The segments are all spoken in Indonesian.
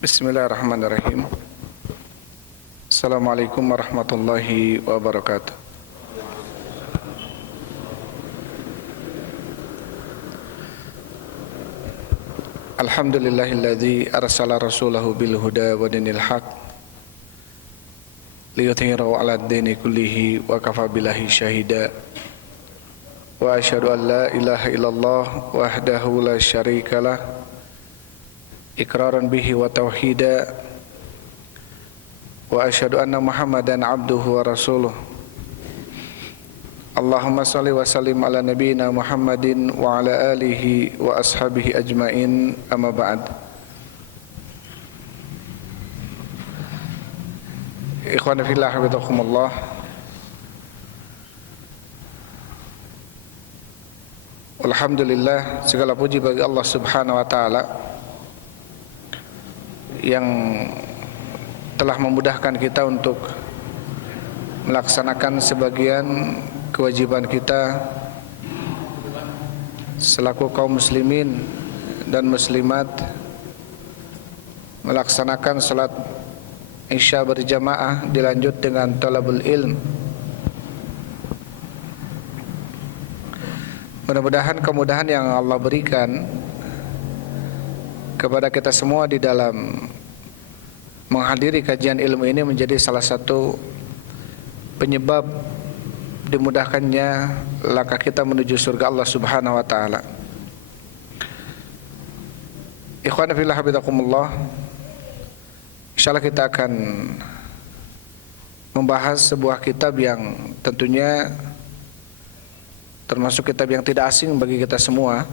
Bismillahirrahmanirrahim. Assalamualaikum warahmatullahi wabarakatuh. Alhamdulillahilladzi arsala rasulahu bil huda wa dinil haq liyudhhirahu 'alad dini kullihi wa kafa billahi syahida. Wa asyhadu an la ilaha illallah wahdahu la syarikalah iqraran bihi wa tauhida. Wa asyhadu anna Muhammadan abduhu wa rasuluh. Allahumma salli wa sallim ala nabiyyina Muhammadin wa ala alihi wa ashabihi ajmain, amma ba'd. Ikhwan fillah hafizakumullah. Alhamdulillah, segala puji bagi Allah Subhanahu wa taala yang telah memudahkan kita untuk melaksanakan sebagian kewajiban kita selaku kaum muslimin dan muslimat, melaksanakan salat Isya berjamaah dilanjut dengan talabul ilm. Mudah-mudahan kemudahan yang Allah berikan kepada kita semua di dalam menghadiri kajian ilmu ini menjadi salah satu penyebab dimudahkannya langkah kita menuju surga Allah Subhanahu wa taala. Ikhwan fillah hafizakumullah. Insyaallah kita akan membahas sebuah kitab yang tentunya termasuk kitab yang tidak asing bagi kita semua,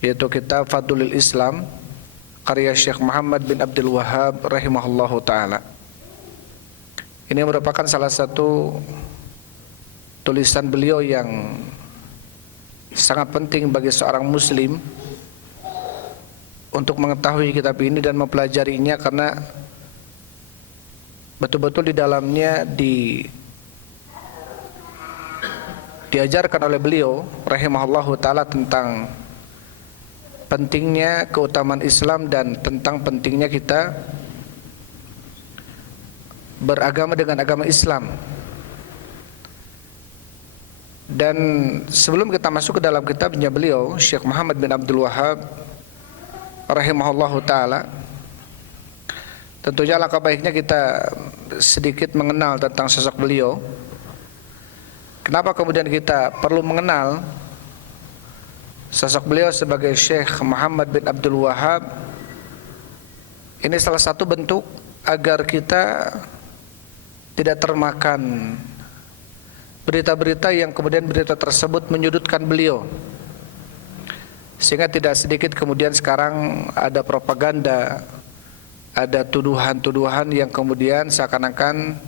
yaitu kitab Fadlul Islam karya Syekh Muhammad bin Abdul Wahhab rahimahullahu taala. Ini merupakan salah satu tulisan beliau yang sangat penting bagi seorang muslim untuk mengetahui kitab ini dan mempelajarinya, karena betul-betul di dalamnya diajarkan oleh beliau rahimahullahu taala tentang pentingnya keutamaan Islam dan tentang pentingnya kita beragama dengan agama Islam. Dan sebelum kita masuk ke dalam kitabnya beliau, Syekh Muhammad bin Abdul Wahhab rahimahullahu taala, tentunya alangkah baiknya kita sedikit mengenal tentang sosok beliau. Kenapa kemudian kita perlu mengenal sosok beliau sebagai Syekh Muhammad bin Abdul Wahhab? Ini salah satu bentuk agar kita tidak termakan berita-berita yang kemudian berita tersebut menyudutkan beliau, sehingga tidak sedikit kemudian sekarang ada propaganda, ada tuduhan-tuduhan yang kemudian seakan-akan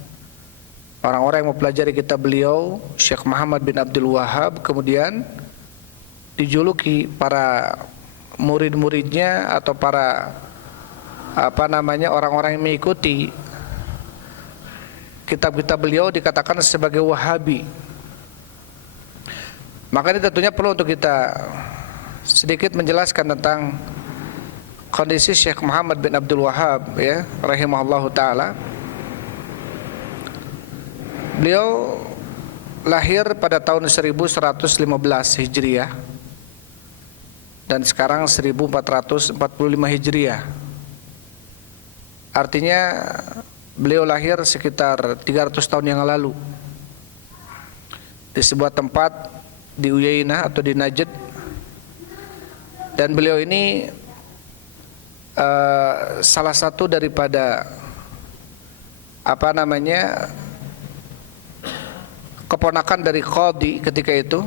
orang-orang yang mempelajari kitab beliau Syekh Muhammad bin Abdul Wahhab kemudian dijuluki para murid-muridnya atau para orang-orang yang mengikuti kitab-kitab beliau dikatakan sebagai Wahabi. Maka ini tentunya perlu untuk kita sedikit menjelaskan tentang kondisi Syekh Muhammad bin Abdul Wahhab, ya, rahimahullahu taala. Beliau lahir pada tahun 1115 Hijriah dan sekarang 1445 Hijriah. Artinya beliau lahir sekitar 300 tahun yang lalu di sebuah tempat di Uyainah atau di Najd. Dan beliau ini salah satu daripada keponakan dari qadhi ketika itu,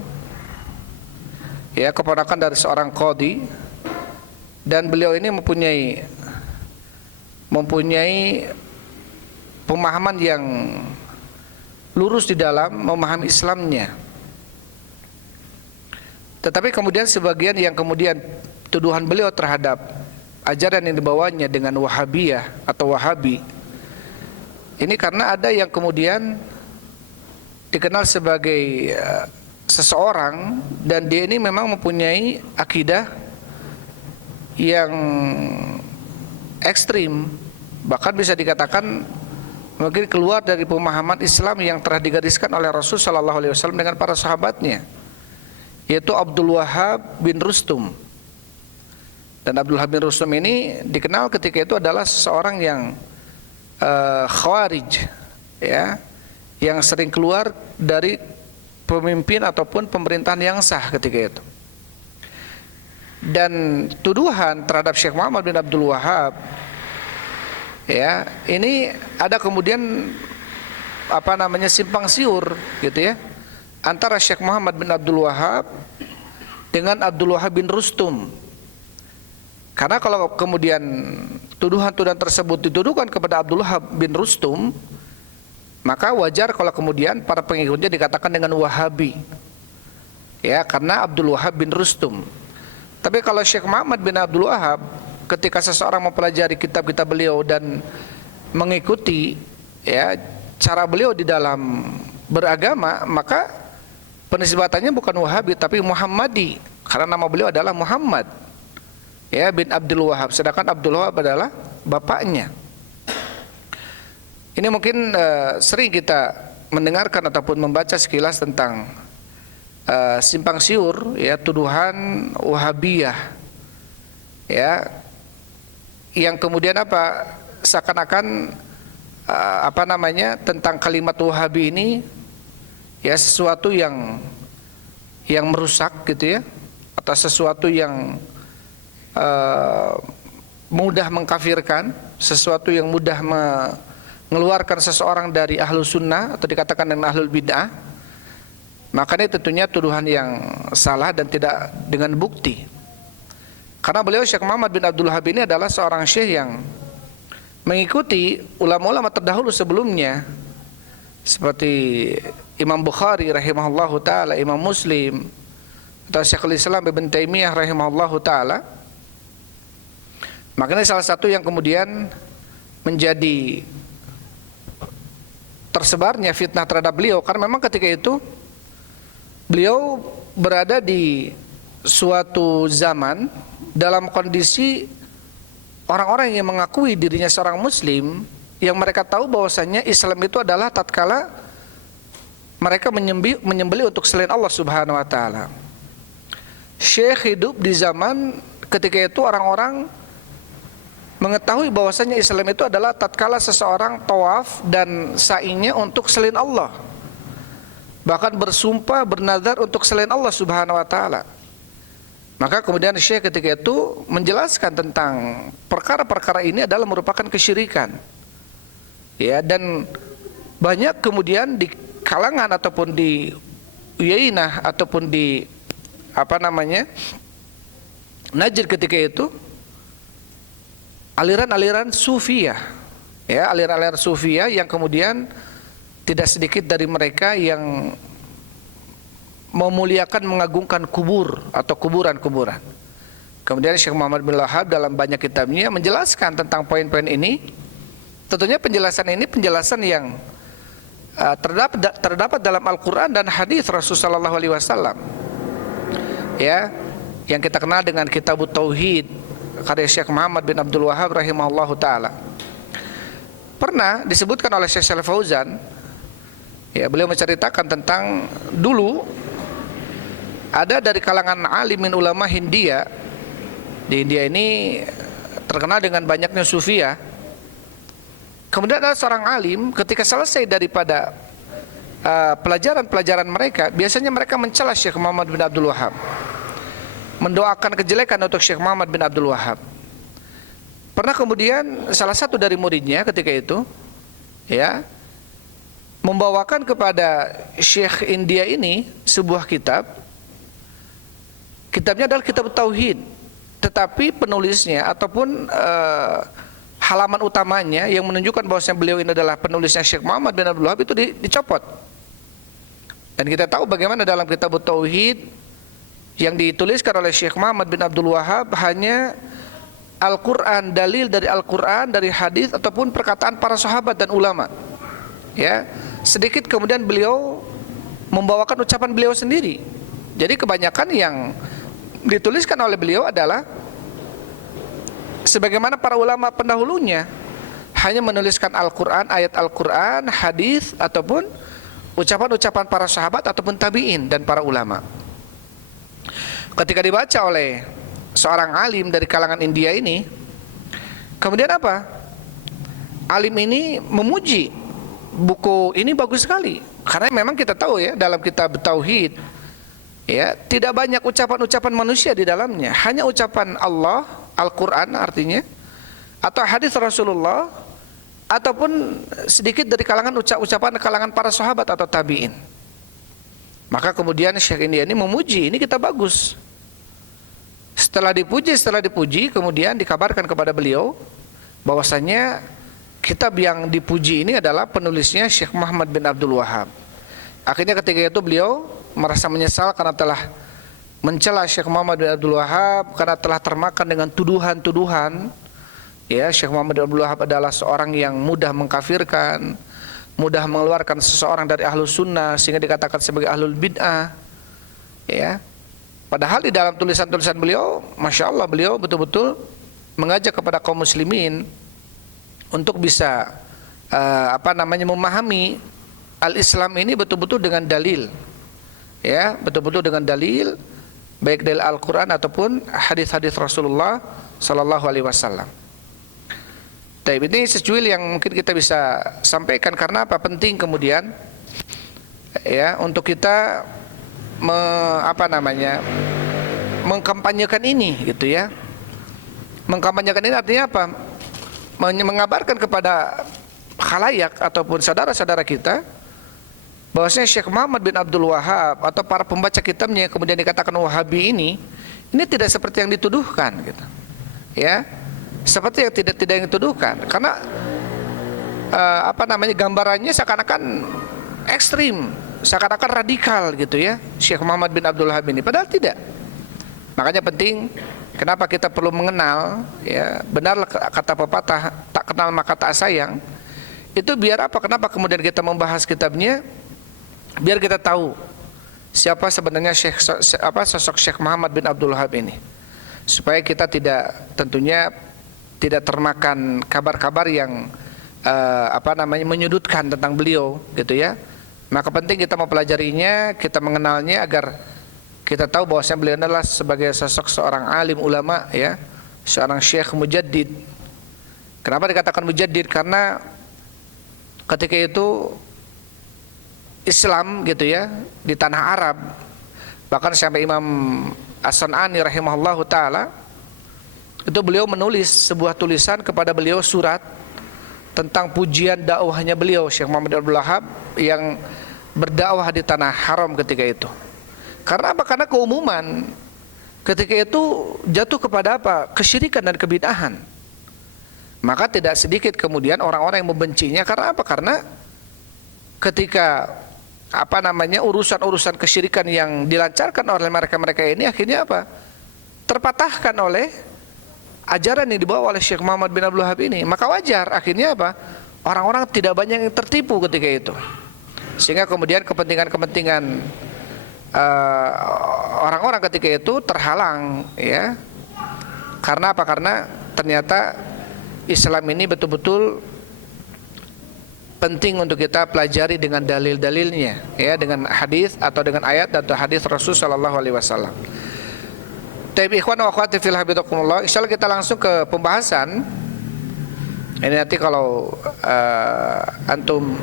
ya, keponakan dari seorang qadhi. Dan beliau ini mempunyai pemahaman yang lurus di dalam memahami Islamnya. Tetapi kemudian sebagian yang kemudian tuduhan beliau terhadap ajaran yang dibawanya dengan Wahabiyah atau Wahabi, ini karena ada yang kemudian dikenal sebagai seseorang dan dia ini memang mempunyai akidah yang ekstrim, bahkan bisa dikatakan mungkin keluar dari pemahaman Islam yang telah digariskan oleh Rasul sallallahu alaihi wasallam dengan para sahabatnya, yaitu Abdul Wahhab bin Rustum. Dan Abdul Wahhab bin Rustum ini dikenal ketika itu adalah seseorang yang khawarij, ya, yang sering keluar dari pemimpin ataupun pemerintahan yang sah ketika itu. Dan tuduhan terhadap Syekh Muhammad bin Abdul Wahhab, ya, ini ada kemudian simpang siur gitu ya, antara Syekh Muhammad bin Abdul Wahhab dengan Abdul Wahhab bin Rustum. Karena kalau kemudian tuduhan-tuduhan tersebut dituduhkan kepada Abdul Wahhab bin Rustum, maka wajar kalau kemudian para pengikutnya dikatakan dengan Wahabi, ya, karena Abdul Wahhab bin Rustum. Tapi kalau Syekh Muhammad bin Abdul Wahhab, ketika seseorang mempelajari kitab-kitab beliau dan mengikuti, ya, cara beliau di dalam beragama, maka penisbatannya bukan Wahabi tapi Muhammadi, karena nama beliau adalah Muhammad, ya, bin Abdul Wahhab, sedangkan Abdul Wahhab adalah bapaknya. Ini mungkin sering kita mendengarkan ataupun membaca sekilas tentang simpang siur, ya, tuduhan Wahabiyah, ya, yang kemudian seakan-akan tentang kalimat Wahabi ini, ya, sesuatu yang merusak gitu ya, atau sesuatu yang mudah mengkafirkan, sesuatu yang mudah mengeluarkan seseorang dari ahlu sunnah atau dikatakan dengan ahlul bid'ah. Makanya tentunya tuduhan yang salah dan tidak dengan bukti. Karena beliau Syekh Muhammad bin Abdul Wahhab ini adalah seorang syekh yang mengikuti ulama-ulama terdahulu sebelumnya, seperti Imam Bukhari rahimahullahu taala, Imam Muslim, atau Syekhul Islam Ibn Taimiyah rahimahullahu taala. Makanya salah satu yang kemudian menjadi tersebarnya fitnah terhadap beliau, karena memang ketika itu beliau berada di suatu zaman dalam kondisi orang-orang yang mengakui dirinya seorang muslim, yang mereka tahu bahwasanya Islam itu adalah tatkala mereka menyembelih untuk selain Allah Subhanahu wa taala. Syekh hidup di zaman ketika itu orang-orang mengetahui bahwasanya Islam itu adalah tatkala seseorang tawaf dan sa'inya untuk selain Allah, bahkan bersumpah bernazar untuk selain Allah Subhanahu wa taala. Maka kemudian Syekh ketika itu menjelaskan tentang perkara-perkara ini adalah merupakan kesyirikan, ya, dan banyak kemudian di kalangan ataupun di Uyainah ataupun di Najd ketika itu aliran-aliran Sufiyah, ya, aliran-aliran Sufiyah yang kemudian tidak sedikit dari mereka yang memuliakan, mengagungkan kubur atau kuburan-kuburan. Kemudian Syekh Muhammad bin Wahhab dalam banyak kitabnya menjelaskan tentang poin-poin ini. Tentunya penjelasan ini penjelasan yang terdapat dalam Al-Quran dan hadis Rasulullah SAW, ya, yang kita kenal dengan Kitabut Tauhid karya Syekh Muhammad bin Abdul Wahhab rahimahullahu taala. Pernah disebutkan oleh Syekh Shalih Fauzan, ya, beliau menceritakan tentang dulu ada dari kalangan alimin ulama Hindia. Di India ini terkenal dengan banyaknya Sufiyah. Kemudian ada seorang alim ketika selesai daripada pelajaran-pelajaran mereka, biasanya mereka mencela Syekh Muhammad bin Abdul Wahhab, mendoakan kejelekan untuk Syekh Muhammad bin Abdul Wahhab. Pernah kemudian salah satu dari muridnya ketika itu, ya, membawakan kepada Syekh India ini sebuah kitab. Kitabnya adalah kitab Tauhid, tetapi penulisnya ataupun halaman utamanya yang menunjukkan bahwasanya beliau ini adalah penulisnya Syekh Muhammad bin Abdul Wahhab itu dicopot. Dan kita tahu bagaimana dalam kitab Tauhid yang dituliskan oleh Syekh Muhammad bin Abdul Wahhab hanya Al-Quran, dalil dari Al-Quran, dari hadis ataupun perkataan para sahabat dan ulama, ya. Sedikit kemudian beliau membawakan ucapan beliau sendiri. Jadi kebanyakan yang dituliskan oleh beliau adalah sebagaimana para ulama pendahulunya hanya menuliskan Al-Quran, ayat Al-Quran, hadis ataupun ucapan-ucapan para sahabat ataupun tabi'in dan para ulama. Ketika dibaca oleh seorang alim dari kalangan India ini, kemudian apa? Alim ini memuji buku ini bagus sekali, karena memang kita tahu ya, dalam kitab tauhid ya, tidak banyak ucapan-ucapan manusia di dalamnya, hanya ucapan Allah, Al-Quran artinya, atau hadis Rasulullah, ataupun sedikit dari kalangan ucapan kalangan para sahabat atau tabi'in. Maka kemudian Syekh India ini memuji, ini kita bagus. Setelah dipuji, kemudian dikabarkan kepada beliau bahwasanya kitab yang dipuji ini adalah penulisnya Syekh Muhammad bin Abdul Wahhab. Akhirnya ketika itu beliau merasa menyesal karena telah mencela Syekh Muhammad bin Abdul Wahhab, karena telah termakan dengan tuduhan-tuduhan. Ya, Syekh Muhammad bin Abdul Wahhab adalah seorang yang mudah mengkafirkan, mudah mengeluarkan seseorang dari ahlus sunnah sehingga dikatakan sebagai ahlul bid'ah. Ya, padahal di dalam tulisan-tulisan beliau, masya Allah, beliau betul-betul mengajak kepada kaum muslimin untuk bisa memahami al-Islam ini betul-betul dengan dalil. Ya, betul-betul dengan dalil, baik dalil Al-Quran ataupun hadis-hadis Rasulullah Sallallahu Alaihi Wasallam. Tapi ini secuil yang mungkin kita bisa sampaikan, karena apa? Penting kemudian ya untuk kita mengkampanyekan ini gitu ya. Mengkampanyekan ini artinya apa? Mengabarkan kepada khalayak ataupun saudara-saudara kita bahwasanya Syekh Muhammad bin Abdul Wahhab atau para pembaca kitabnya yang kemudian dikatakan Wahabi ini tidak seperti yang dituduhkan gitu. Ya. Seperti yang tidak yang dituduhkan, karena gambarannya seakan-akan ekstrim, seakan-akan radikal gitu ya, Syekh Muhammad bin Abdul Wahhab ini, padahal tidak. Makanya penting, kenapa kita perlu mengenal ya, benar kata pepatah, tak kenal maka tak sayang. Itu biar apa? Kenapa kemudian kita membahas kitabnya? Biar kita tahu siapa sebenarnya sosok Syekh Muhammad bin Abdul Wahhab ini, supaya kita tidak termakan kabar-kabar yang menyudutkan tentang beliau gitu ya. Maka penting kita mempelajarinya, kita mengenalnya agar kita tahu bahwasanya beliau adalah sebagai sosok seorang alim ulama ya, seorang syekh mujaddid. Kenapa dikatakan mujaddid? Karena ketika itu Islam gitu ya di tanah Arab, bahkan sampai Imam As-San'ani rahimahullahu taala itu beliau menulis sebuah tulisan kepada beliau, surat tentang pujian dakwahnya beliau Syekh Muhammad bin Abdul Wahhab yang berdakwah di tanah haram ketika itu. Karena apa? Karena keumuman ketika itu jatuh kepada apa? Kesyirikan dan kebid'ahan. Maka tidak sedikit kemudian orang-orang yang membencinya. Karena apa? Karena ketika urusan-urusan kesyirikan yang dilancarkan oleh mereka-mereka ini akhirnya apa? Terpatahkan oleh ajaran yang dibawa oleh Syekh Muhammad bin Abdul Wahhab ini. Maka wajar akhirnya apa? Orang-orang tidak banyak yang tertipu ketika itu, sehingga kemudian kepentingan orang-orang ketika itu terhalang ya. Karena apa? Karena ternyata Islam ini betul-betul penting untuk kita pelajari dengan dalil-dalilnya ya, dengan hadis atau dengan ayat atau hadis Rasul sallallahu alaihi wasallam. Taib ikhwan wa akhwati fil habibakumullah, insyaallah kita langsung ke pembahasan. Ini nanti kalau antum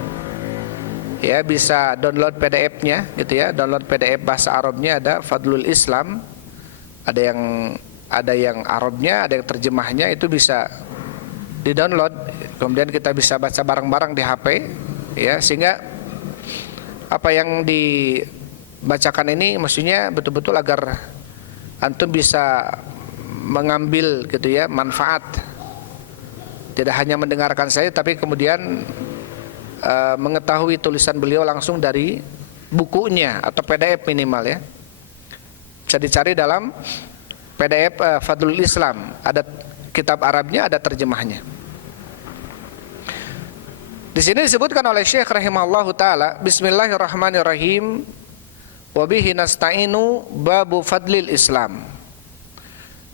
ya bisa download PDF-nya gitu ya, download PDF bahasa Arabnya, ada Fadlul Islam, ada yang Arabnya, ada yang terjemahnya, itu bisa di-download, kemudian kita bisa baca bareng-bareng di HP ya, sehingga apa yang dibacakan ini maksudnya betul-betul agar antum bisa mengambil gitu ya manfaat, tidak hanya mendengarkan saya tapi kemudian mengetahui tulisan beliau langsung dari bukunya atau PDF minimal ya. Bisa dicari dalam PDF Fadlul Islam, ada kitab Arabnya, ada terjemahnya. Di sini disebutkan oleh Syekh rahimahullahu taala, Bismillahirrahmanirrahim. Wabihi nasta'inu babu fadlil Islam.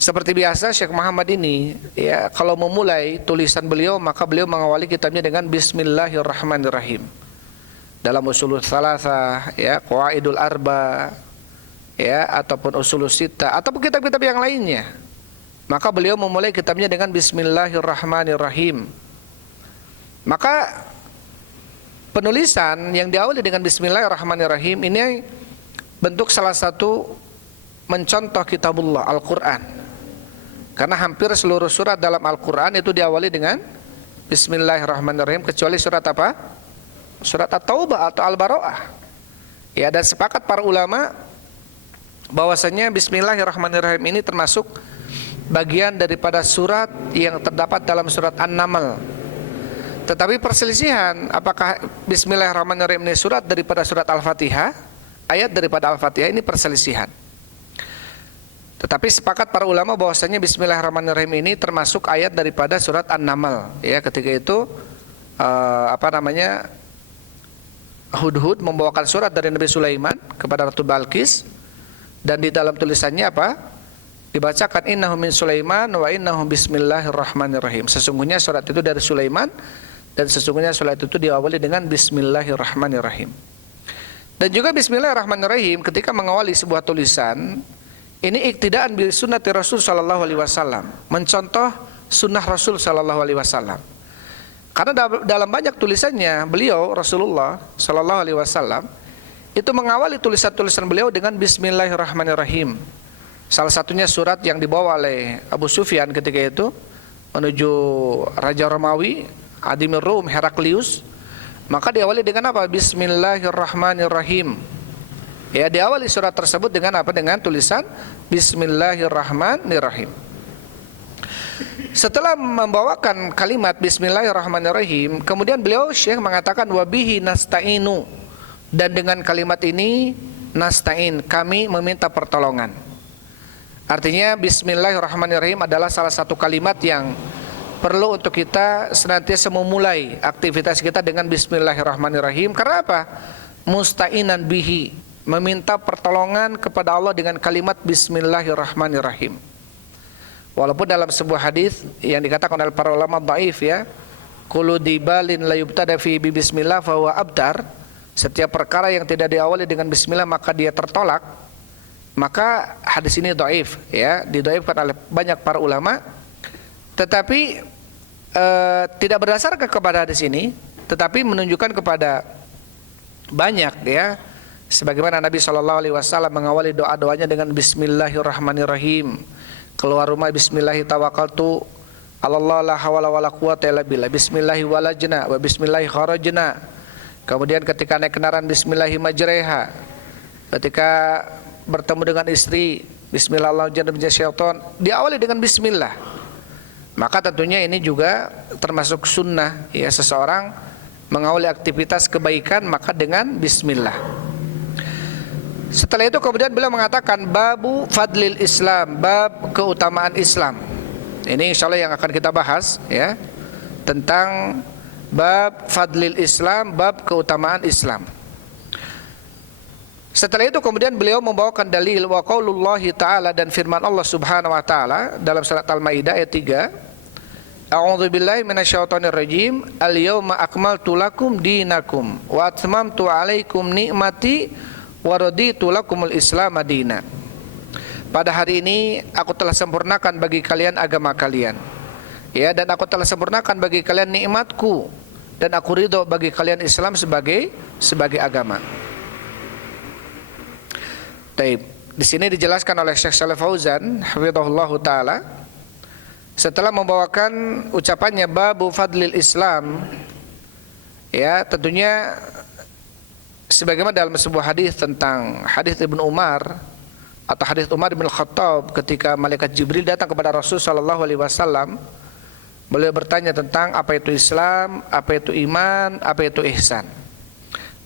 Seperti biasa Syekh Muhammad ini ya kalau memulai tulisan beliau maka beliau mengawali kitabnya dengan Bismillahirrahmanirrahim. Dalam usulul tsalatsa ya, qawaidul arba ya ataupun usulus sittah ataupun kitab-kitab yang lainnya. Maka beliau memulai kitabnya dengan Bismillahirrahmanirrahim. Maka penulisan yang diawali dengan Bismillahirrahmanirrahim ini bentuk salah satu mencontoh kitabullah Al-Quran. Karena hampir seluruh surat dalam Al-Quran itu diawali dengan Bismillahirrahmanirrahim, kecuali surat apa? Surat At-Taubah atau Al-Bara'ah. Ya, dan sepakat para ulama bahwasanya Bismillahirrahmanirrahim ini termasuk bagian daripada surat yang terdapat dalam surat An-Naml. Tetapi perselisihan apakah Bismillahirrahmanirrahim ini surat daripada surat Al-Fatihah, ayat daripada Al-Fatihah, ini perselisihan. Tetapi sepakat para ulama bahwasanya Bismillahirrahmanirrahim ini termasuk ayat daripada surat An-Naml. Ya, ketika itu Hudhud membawakan surat dari Nabi Sulaiman kepada Ratu Balqis, dan di dalam tulisannya apa? Dibacakan innahu min Sulaiman wa innahu bismillahirrahmanirrahim. Sesungguhnya surat itu dari Sulaiman dan sesungguhnya surat itu diawali dengan Bismillahirrahmanirrahim. Dan juga Bismillahirrahmanirrahim ketika mengawali sebuah tulisan ini iktidaan bi sunnati Rasul sallallahu alaihi wasallam, mencontoh sunnah Rasul sallallahu alaihi wasallam. Karena dalam banyak tulisannya beliau Rasulullah sallallahu alaihi wasallam itu mengawali tulisan-tulisan beliau dengan Bismillahirrahmanirrahim. Salah satunya surat yang dibawa oleh Abu Sufyan ketika itu menuju Raja Romawi, Adimir Rum, Heraklius, maka diawali dengan apa? Bismillahirrahmanirrahim. Ya, diawali surat tersebut dengan apa? Dengan tulisan Bismillahirrahmanirrahim. Setelah membawakan kalimat Bismillahirrahmanirrahim, kemudian beliau Syekh mengatakan wabihi nasta'inu, dan dengan kalimat ini nasta'in, kami meminta pertolongan. Artinya Bismillahirrahmanirrahim adalah salah satu kalimat yang perlu untuk kita senantiasa memulai aktivitas kita dengan Bismillahirrahmanirrahim. Karena apa? Musta'inan bihi, meminta pertolongan kepada Allah dengan kalimat Bismillahirrahmanirrahim. Walaupun dalam sebuah hadis yang dikatakan oleh para ulama dhaif ya, kullu dibalin la yubtada fi bismillah fa huwa abtar, setiap perkara yang tidak diawali dengan bismillah maka dia tertolak. Maka hadis ini dhaif ya, didhaifkan oleh banyak para ulama. Tetapi tidak berdasarkan kepada hadis ini, tetapi menunjukkan kepada banyak ya, sebagaimana Nabi SAW mengawali doa-doanya dengan Bismillahirrahmanirrahim. Keluar rumah Bismillahi tawakkaltu 'alallah la hawla wala quwwata illa billah. Bismillahi walajna wa bismillahi kharajna. Kemudian ketika naik kendaraan Bismillahi majreha. Ketika bertemu dengan istri Bismillahirrahmanirrahim, diawali dengan bismillah. Maka tentunya ini juga termasuk sunnah ya, seseorang mengawali aktivitas kebaikan maka dengan bismillah. Setelah itu kemudian beliau mengatakan babu fadlil Islam, bab keutamaan Islam. Ini insyaallah yang akan kita bahas ya, tentang bab fadlil Islam, bab keutamaan Islam. Setelah itu kemudian beliau membawakan dalil wa qaulullahi ta'ala, dan firman Allah Subhanahu wa taala dalam surat Al-Maidah ayat 3. A'udzubillahi minasyaitonirrajim. Al-yauma akmaltu lakum dinakum wa atmamtu 'alaikum ni'mati wa raditu lakumul Islam madina. Pada hari ini aku telah sempurnakan bagi kalian agama kalian. Ya, dan aku telah sempurnakan bagi kalian nikmatku, dan aku ridho bagi kalian Islam sebagai agama. Taib. Di sini dijelaskan oleh Syekh Shalih Fauzan hafizahullahu taala, setelah membawakan ucapannya babu fadlil Islam, ya tentunya sebagaimana dalam sebuah hadis tentang hadis Ibnu Umar atau hadis Umar bin Khattab ketika malaikat Jibril datang kepada Rasul sallallahu alaihi wasallam, beliau bertanya tentang apa itu Islam, apa itu iman, apa itu ihsan.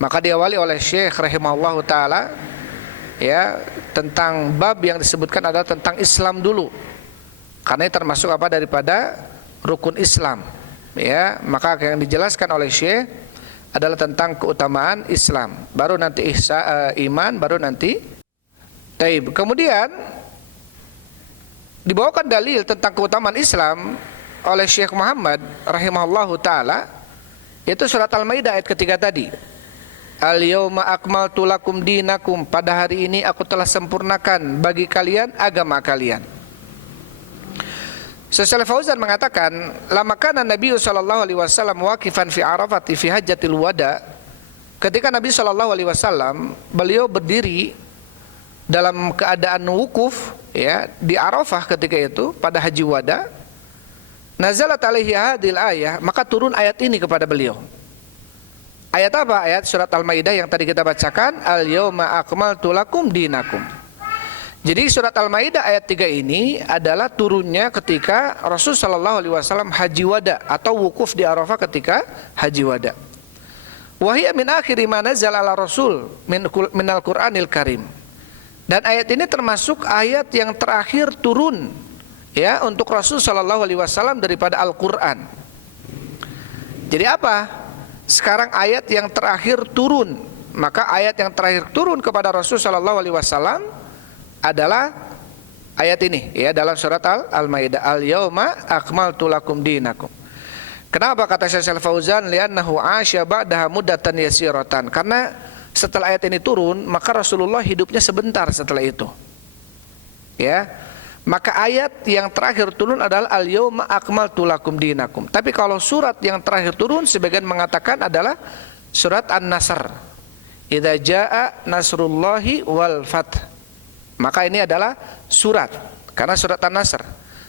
Maka diawali oleh Syekh rahimahullahu taala ya, tentang bab yang disebutkan adalah tentang Islam dulu, karena ini termasuk apa daripada rukun Islam ya. Maka yang dijelaskan oleh Syekh adalah tentang keutamaan Islam, baru nanti iman, baru nanti taib. Kemudian dibawakan dalil tentang keutamaan Islam oleh Syekh Muhammad rahimahullahu taala, yaitu surat Al-Maidah ayat ketiga tadi. Al-yawma akmaltu lakum dinakum, pada hari ini aku telah sempurnakan bagi kalian agama kalian. Syekh Fauzan mengatakan, lama kana Nabi sallallahu alaihi wasallam waqifan fi Arafah fi hajjatil wada. Ketika Nabi sallallahu alaihi wasallam beliau berdiri dalam keadaan wukuf ya di Arafah ketika itu pada haji wada, nazalat alaihi hadhil ayah, maka turun ayat ini kepada beliau. Ayat apa? Ayat surat Al-Maidah yang tadi kita bacakan, al-yawma akmaltu lakum dinakum. Jadi surat Al-Maidah ayat 3 ini adalah turunnya ketika Rasul sallallahu alaihi wasallam haji wada atau wukuf di Arafah ketika haji wada. Wa hiya min akhiri ma nazala ala Rasul minal Qur'anil Karim. Dan ayat ini termasuk ayat yang terakhir turun ya untuk Rasul sallallahu alaihi wasallam daripada Al-Qur'an. Jadi apa? Sekarang ayat yang terakhir turun, maka ayat yang terakhir turun kepada Rasul sallallahu alaihi wasallam adalah ayat ini ya dalam surat Al-Maidah, al-yauma akmaltu lakum dinakum. Kenapa kata Syekh Fauzan? Li'annahu 'asya ba'daha muddatan yasiratan. Karena setelah ayat ini turun, maka Rasulullah hidupnya sebentar setelah itu. Ya. Maka ayat yang terakhir turun adalah al-yawma akmaltu lakum dinakum. Tapi kalau surat yang terakhir turun sebagian mengatakan adalah surat An-Nasr. Idza jaa nasrullahi wal fath. Maka ini adalah surat karena surat An-Nasr.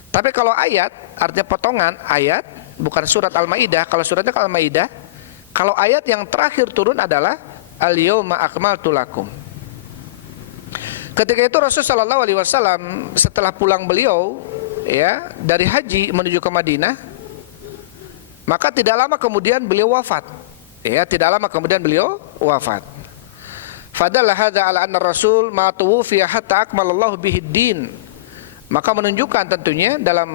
Tapi kalau ayat artinya potongan ayat, bukan surat Al-Maidah. Kalau suratnya Al-Maidah, kalau ayat yang terakhir turun adalah al-yawma akmaltu lakum. Ketika itu Rasul sallallahu alaihi wasallam setelah pulang beliau ya dari haji menuju ke Madinah, maka tidak lama kemudian beliau wafat. Ya, tidak lama kemudian beliau wafat. Fadalla hadza ala anna Rasul ma tuwfiya hatta akmalallahu bihid din. Maka menunjukkan tentunya dalam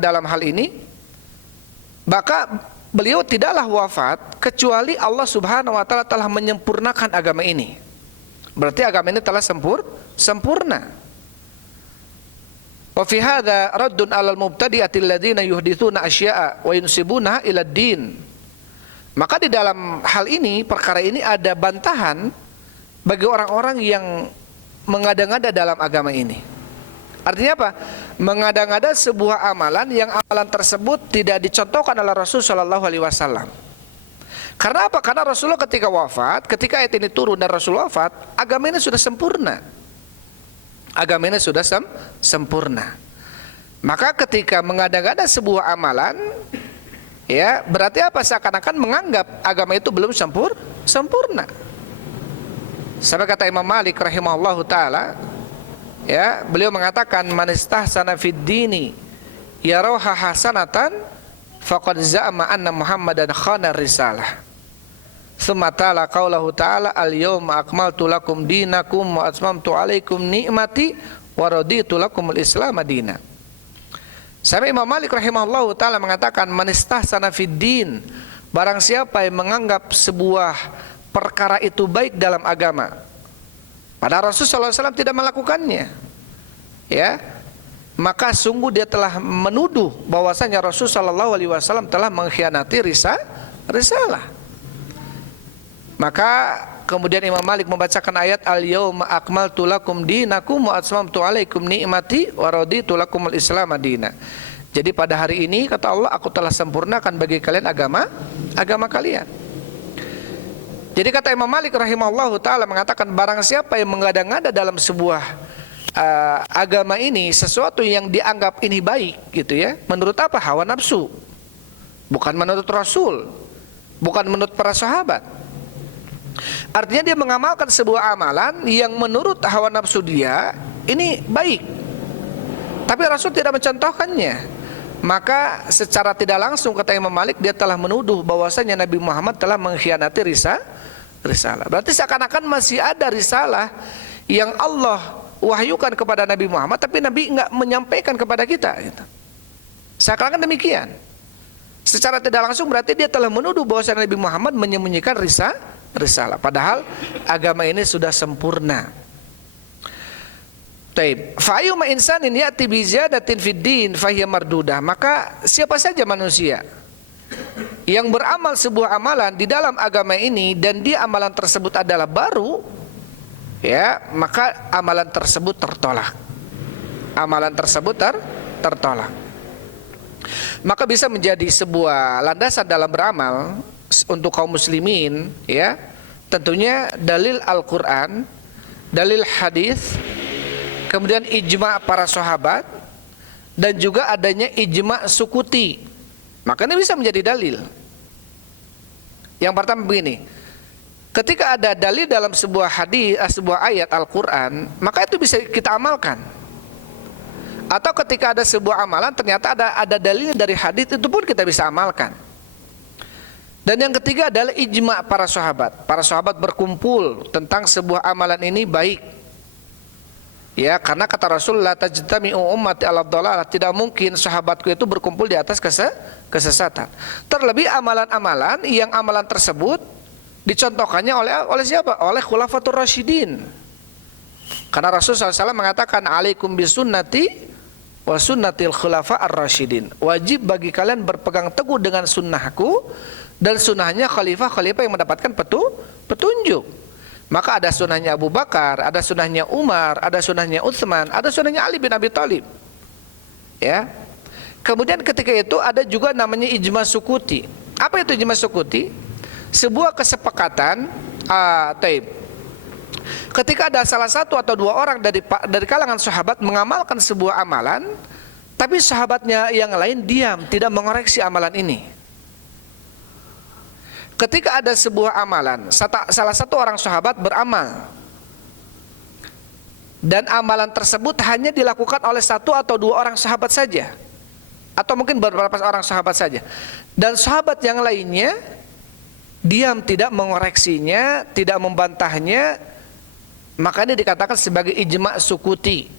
dalam hal ini, maka beliau tidaklah wafat kecuali Allah Subhanahu wa taala telah menyempurnakan agama ini. Berarti agama ini telah sempurna. Wa fi hadza raddun 'alal mubtadi'atil ladzina yuhditsuna asya'a wa yunsibuna ila din. Maka di dalam hal ini, perkara ini ada bantahan bagi orang-orang yang mengada-ngada dalam agama ini. Artinya apa? Mengada-ngada sebuah amalan yang amalan tersebut tidak dicontohkan oleh Rasul sallallahu alaihi wasallam. Karena apa? Karena Rasulullah ketika wafat, ketika ayat ini turun dan Rasul wafat, agama ini sudah sempurna. Agama ini sudah sempurna. Maka ketika mengada-ngada sebuah amalan, ya berarti apa? Seakan-akan menganggap agama itu belum sempurna. Sampai kata Imam Malik rahimahullahu taala, ya beliau mengatakan man istahsana fid dini yaraha hasanatan faqad za'ama anna Muhammadan khana risalah. Tsumma ta'ala qaulahu ta'ala al-yawma akmaltu lakum dinakum wa atmamtu 'alaikum ni'mati wa raditu lakumul Islam madina. Sampai Imam Malik rahimahullahu taala mengatakan man istahsana fid din, barang siapa yang menganggap sebuah perkara itu baik dalam agama, padahal Rasulullah SAW tidak melakukannya, ya, maka sungguh dia telah menuduh bahwasanya Rasulullah SAW telah mengkhianati risalah. Maka kemudian Imam Malik membacakan ayat al-yawma akmaltu lakum dinakum wa atmamtu 'alaikum ni'mati wa raditu lakumul Islam madina. Jadi pada hari ini kata Allah, aku telah sempurnakan bagi kalian agama kalian. Jadi kata Imam Malik rahimahullahu taala mengatakan barang siapa yang mengada-ngada dalam sebuah agama ini sesuatu yang dianggap ini baik gitu ya, menurut apa? Hawa nafsu. Bukan menurut Rasul, bukan menurut para sahabat. Artinya dia mengamalkan sebuah amalan yang menurut hawa nafsu dia ini baik, tapi Rasul tidak mencontohkannya. Maka secara tidak langsung kata Imam Malik, dia telah menuduh bahwasanya Nabi Muhammad telah mengkhianati risalah. Berarti seakan-akan masih ada risalah yang Allah wahyukan kepada Nabi Muhammad, tapi Nabi enggak menyampaikan kepada kita gitu. Seakan-akan demikian. Secara tidak langsung berarti dia telah menuduh bahwasanya Nabi Muhammad menyembunyikan risalah. Padahal agama ini sudah sempurna. Taib. Fa ayyuma insanin ya'ti bi ziyadatin fid din fa hiya mardudah. Maka siapa saja manusia yang beramal sebuah amalan di dalam agama ini dan dia amalan tersebut adalah baru, ya, maka amalan tersebut tertolak. Amalan tersebut tertolak. Maka bisa menjadi sebuah landasan dalam beramal untuk kaum muslimin, ya. Tentunya dalil Al-Qur'an, dalil hadis, kemudian ijma' para sahabat, dan juga adanya ijma' sukuti. Maka ini bisa menjadi dalil. Yang pertama begini, ketika ada dalil dalam sebuah hadis, sebuah ayat Al-Quran, maka itu bisa kita amalkan. Atau ketika ada sebuah amalan ternyata ada dalil dari hadis, itu pun kita bisa amalkan. Dan yang ketiga adalah ijma' para sahabat. Para sahabat berkumpul tentang sebuah amalan ini baik. Ya, karena kata Rasulullah, tajtami'u ummati 'ala dhalalah, tidak mungkin sahabatku itu berkumpul di atas kesesatan. Terlebih amalan-amalan yang amalan tersebut dicontohkannya oleh siapa? Oleh Khulafatur Rasyidin. Karena Rasulullah SAW mengatakan, alaikum bisunnati wa sunnatil khulafa ar-rasyidin. Wajib bagi kalian berpegang teguh dengan sunnahku dan sunnahnya khalifah-khalifah yang mendapatkan petunjuk. Maka ada sunnahnya Abu Bakar, ada sunnahnya Umar, ada sunnahnya Utsman, ada sunnahnya Ali bin Abi Thalib. Ya. Kemudian ketika itu ada juga namanya ijma sukuti. Apa itu ijma sukuti? Sebuah kesepakatan, taib. Ketika ada salah satu atau dua orang dari kalangan sahabat mengamalkan sebuah amalan, tapi sahabatnya yang lain diam, tidak mengoreksi amalan ini. Ketika ada sebuah amalan, salah satu orang sahabat beramal, dan amalan tersebut hanya dilakukan oleh satu atau dua orang sahabat saja, atau mungkin beberapa orang sahabat saja, dan sahabat yang lainnya diam, tidak mengoreksinya, tidak membantahnya, maka ini dikatakan sebagai ijma' sukuti.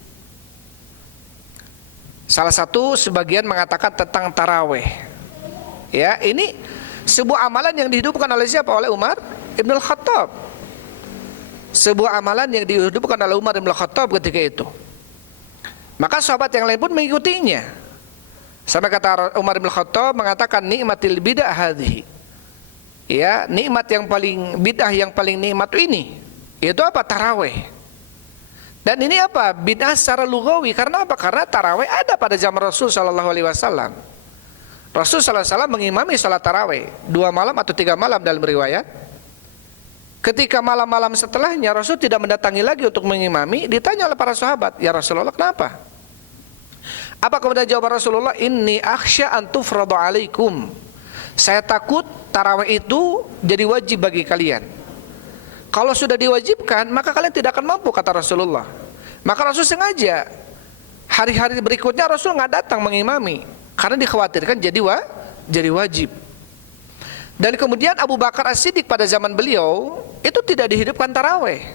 Salah satu sebagian mengatakan tentang taraweh. Ya, ini sebuah amalan yang dihidupkan oleh siapa? Oleh Umar Ibn Khattab. Sebuah amalan yang dihidupkan oleh Umar Ibn Khattab ketika itu. Maka sahabat yang lain pun mengikutinya. Sampai kata Umar Ibn Khattab mengatakan, nikmatil bid'ah hadhihi. Ya, nikmat yang paling bid'ah yang paling nikmat ini. Itu apa? Taraweh. Dan ini apa? Bid'ah secara lugawi. Karena apa? Karena taraweh ada pada zaman Rasul sallallahu alaihi wasallam. Rasul sallallahu alaihi wasallam mengimami salat taraweh 2 malam atau 3 malam dalam riwayat. Ketika malam-malam setelahnya Rasul tidak mendatangi lagi untuk mengimami, ditanya oleh para sahabat, "Ya Rasulullah, kenapa?" Apa kemudian jawaban Rasulullah? "Inni akhsya an tufradu alaikum." Saya takut taraweh itu jadi wajib bagi kalian. Kalau sudah diwajibkan, maka kalian tidak akan mampu, kata Rasulullah. Maka Rasul sengaja hari-hari berikutnya Rasul nggak datang mengimami, karena dikhawatirkan jadi wajib. Dan kemudian Abu Bakar As-Siddiq pada zaman beliau itu tidak dihidupkan taraweh.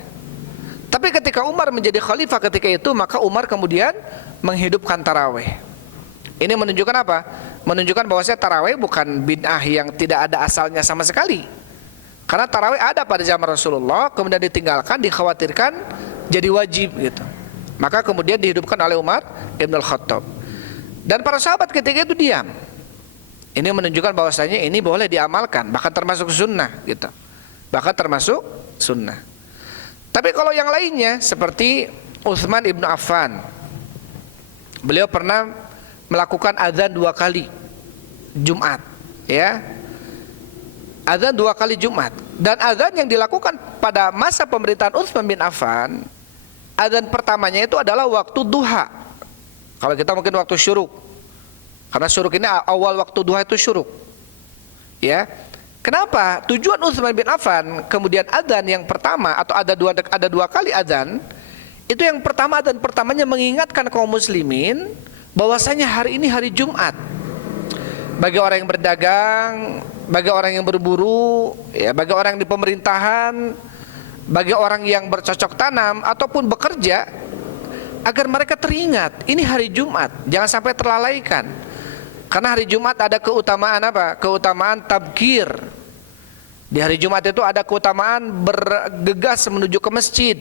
Tapi ketika Umar menjadi khalifah ketika itu, maka Umar kemudian menghidupkan taraweh. Ini menunjukkan apa? Menunjukkan bahwasanya taraweh bukan bid'ah yang tidak ada asalnya sama sekali. Karena tarawih ada pada zaman Rasulullah, kemudian ditinggalkan, dikhawatirkan jadi wajib gitu. Maka kemudian dihidupkan oleh Umar Ibn Khattab. Dan para sahabat ketika itu diam. Ini menunjukkan bahwasanya ini boleh diamalkan, bahkan termasuk sunnah gitu. Bahkan termasuk sunnah. Tapi kalau yang lainnya seperti Utsman ibn Affan, beliau pernah melakukan azan 2 kali Jumat, ya. Azan 2 kali Jumat. Dan azan yang dilakukan pada masa pemerintahan Utsman bin Affan, azan pertamanya itu adalah waktu duha. Kalau kita mungkin waktu syuruk, karena syuruk ini awal waktu duha itu syuruk. Ya, kenapa? Tujuan Utsman bin Affan kemudian azan yang pertama atau ada dua kali azan, itu yang pertama, azan pertamanya mengingatkan kaum muslimin bahwasanya hari ini hari Jumat. Bagi orang yang berdagang, bagi orang yang berburu, ya, bagi orang di pemerintahan, bagi orang yang bercocok tanam ataupun bekerja, agar mereka teringat ini hari Jumat, jangan sampai terlalaikan. Karena hari Jumat ada keutamaan apa? Keutamaan tabkir. Di hari Jumat itu ada keutamaan bergegas menuju ke masjid.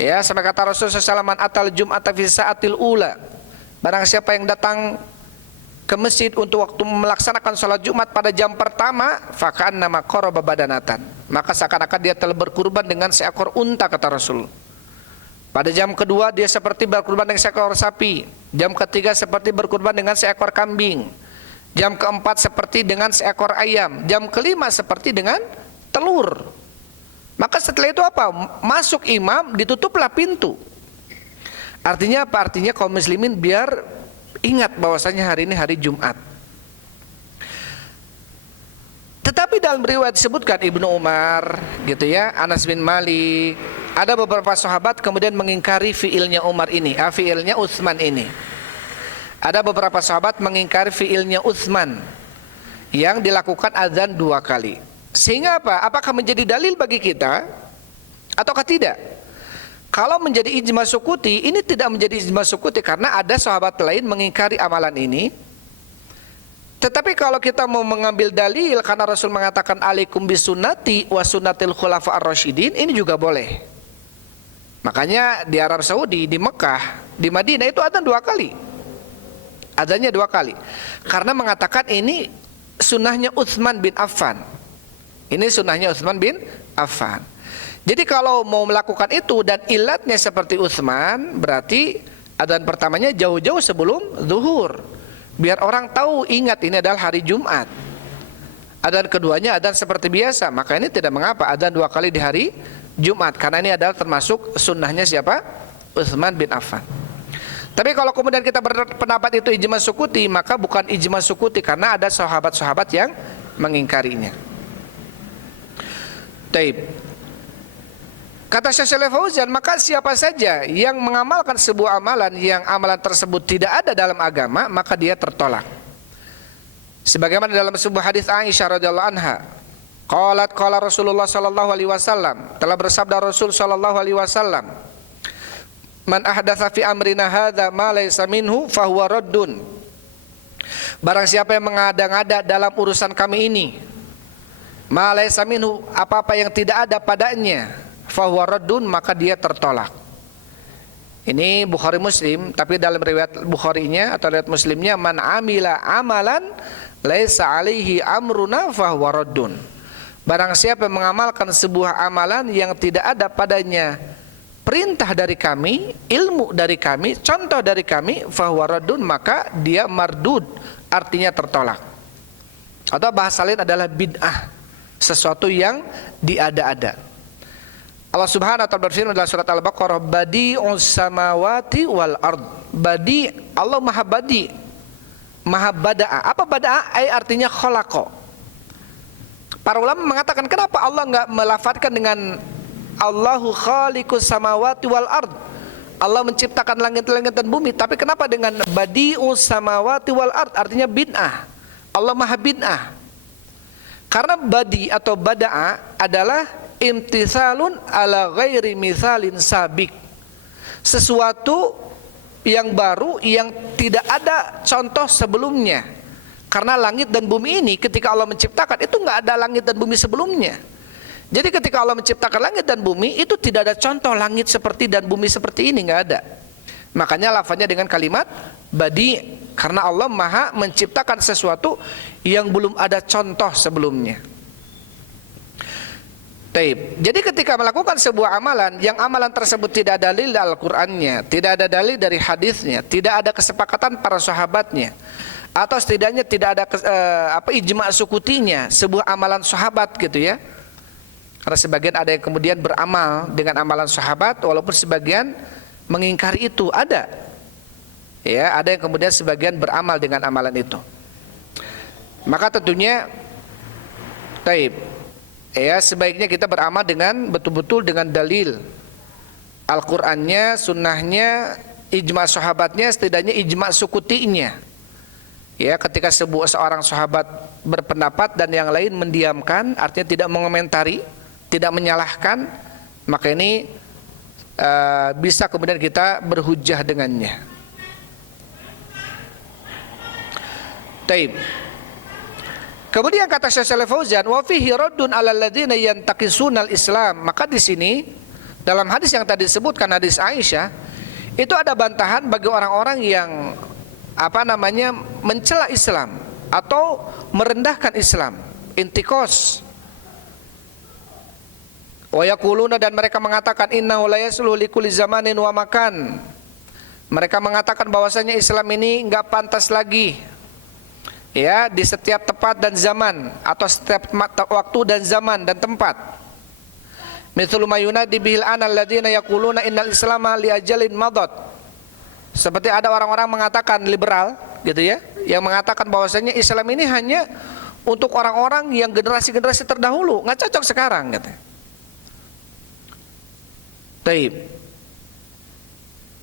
Ya, sampai kata Rasulullah SAW, "Man atal jum'ata fi sa'atil ula." Barang siapa yang datang ke masjid untuk waktu melaksanakan sholat Jumat pada jam pertama, faka'annama qaraba badanatan, maka seakan-akan dia telah berkurban dengan seekor unta, kata Rasul. Pada jam kedua dia seperti berkurban dengan seekor sapi. Jam ketiga seperti berkurban dengan seekor kambing. Jam keempat seperti dengan seekor ayam. Jam kelima seperti dengan telur. Maka setelah itu apa? Masuk imam, ditutuplah pintu. Artinya apa? Artinya kaum muslimin biar ingat bahwasanya hari ini hari Jumat. Tetapi dalam riwayat disebutkan Ibnu Umar, gitu ya, Anas bin Malik, ada beberapa sahabat kemudian mengingkari fiilnya Umar ini, fiilnya Utsman ini. Ada beberapa sahabat mengingkari fiilnya Utsman yang dilakukan azan 2 kali. Sehingga apa? Apakah menjadi dalil bagi kita ataukah tidak? Kalau menjadi ijma sukuti, ini tidak menjadi ijma sukuti karena ada sahabat lain mengingkari amalan ini. Tetapi kalau kita mau mengambil dalil karena Rasul mengatakan alaikum bisunnati wa sunnatil khulafa ar-rasyidin, ini juga boleh. Makanya di Arab Saudi, di Mekah, di Madinah itu adzan 2 kali. Adzannya 2 kali. Karena mengatakan ini sunnahnya Utsman bin Affan. Ini sunnahnya Utsman bin Affan. Jadi kalau mau melakukan itu dan ilatnya seperti Utsman, berarti adzan pertamanya jauh-jauh sebelum zuhur. Biar orang tahu, ingat ini adalah hari Jumat. Adzan keduanya adzan seperti biasa, maka ini tidak mengapa adzan 2 kali di hari Jumat, karena ini adalah termasuk sunnahnya siapa? Utsman bin Affan. Tapi kalau kemudian kita berpendapat itu ijma sukuti, maka bukan ijma sukuti karena ada sahabat-sahabat yang mengingkarinya. Taib. Kata Syekh Shalih Fauzan, maka siapa saja yang mengamalkan sebuah amalan yang amalan tersebut tidak ada dalam agama, maka dia tertolak. Sebagaimana dalam sebuah hadis Aisyah radhiyallahu anha, qala Rasulullah sallallahu alaihi wasallam, telah bersabda Rasul sallallahu alaihi wasallam, "Man ahdatsa fi amrina hadza ma laysa minhu fahuwa raddun." Barang siapa yang mengada-ngada dalam urusan kami ini, ma laysa minhu, apa-apa yang tidak ada padanya, fahuwa raddun, maka dia tertolak. Ini Bukhari Muslim, tapi dalam riwayat Bukharinya atau riwayat Muslimnya, man amila amalan laisa alaihi amruna fahuwa raddun. Barang siapa yang mengamalkan sebuah amalan yang tidak ada padanya perintah dari kami, ilmu dari kami, contoh dari kami, fahuwa raddun, maka dia mardud, artinya tertolak. Atau bahasa lain adalah bid'ah, sesuatu yang diada-ada. Allah Subhanahu wa ta'ala berfirman dalam surat Al-Baqarah, badi'us samawati wal ard. Badi, Allah maha badi, maha bada'a. Apa bada'a? Artinya khalaqa. Para ulama mengatakan, kenapa Allah enggak melafadzkan dengan Allahu khaliqus samawati wal ard? Allah menciptakan langit-langit dan bumi, tapi kenapa dengan badi'us samawati wal ard? Artinya bid'ah. Allah maha bid'ah. Karena badi atau bada'a adalah imtithalun ala ghairi mithalin sabik, sesuatu yang baru yang tidak ada contoh sebelumnya. Karena langit dan bumi ini ketika Allah menciptakan itu nggak ada langit dan bumi sebelumnya. Jadi ketika Allah menciptakan langit dan bumi itu tidak ada contoh langit seperti dan bumi seperti ini, nggak ada. Makanya lafaznya dengan kalimat badi, karena Allah maha menciptakan sesuatu yang belum ada contoh sebelumnya. Taib. Jadi ketika melakukan sebuah amalan yang amalan tersebut tidak ada dalil Al-Qur'annya, tidak ada dalil dari hadisnya, tidak ada kesepakatan para sahabatnya, atau setidaknya tidak ada ijma sukutinya sebuah amalan sahabat, gitu ya. Karena sebagian ada yang kemudian beramal dengan amalan sahabat walaupun sebagian mengingkari itu, ada. Ya, ada yang kemudian sebagian beramal dengan amalan itu. Maka tentunya taib. Ya, sebaiknya kita beramal dengan betul-betul dengan dalil Al-Qur'annya, sunnahnya, ijma sahabatnya, setidaknya ijma sukutinya. Ya, ketika seorang sahabat berpendapat dan yang lain mendiamkan, artinya tidak mengomentari, tidak menyalahkan, maka ini bisa kemudian kita berhujjah dengannya. Taib. Kemudian kata Syekh Shalih Fauzan, wa fihi raddun 'alal ladzina yantaqisunal Islam. Maka di sini Dalam hadis yang tadi disebutkan, hadis Aisyah, itu ada bantahan bagi orang-orang yang mencela Islam atau merendahkan Islam, intikos. Wa yaquluna, dan mereka mengatakan innahu la yasluhu likulli zamanin wa makan. Mereka mengatakan bahwasanya Islam ini enggak pantas lagi ya di setiap tempat dan zaman, atau setiap waktu dan zaman dan tempat. Mithlu ma yunadi bihil ana alladziina yaquluna innal islama li ajalin madad. Seperti ada orang-orang mengatakan liberal gitu ya, yang mengatakan bahwasanya Islam ini hanya untuk orang-orang yang generasi-generasi terdahulu, enggak cocok sekarang gitu. Taib.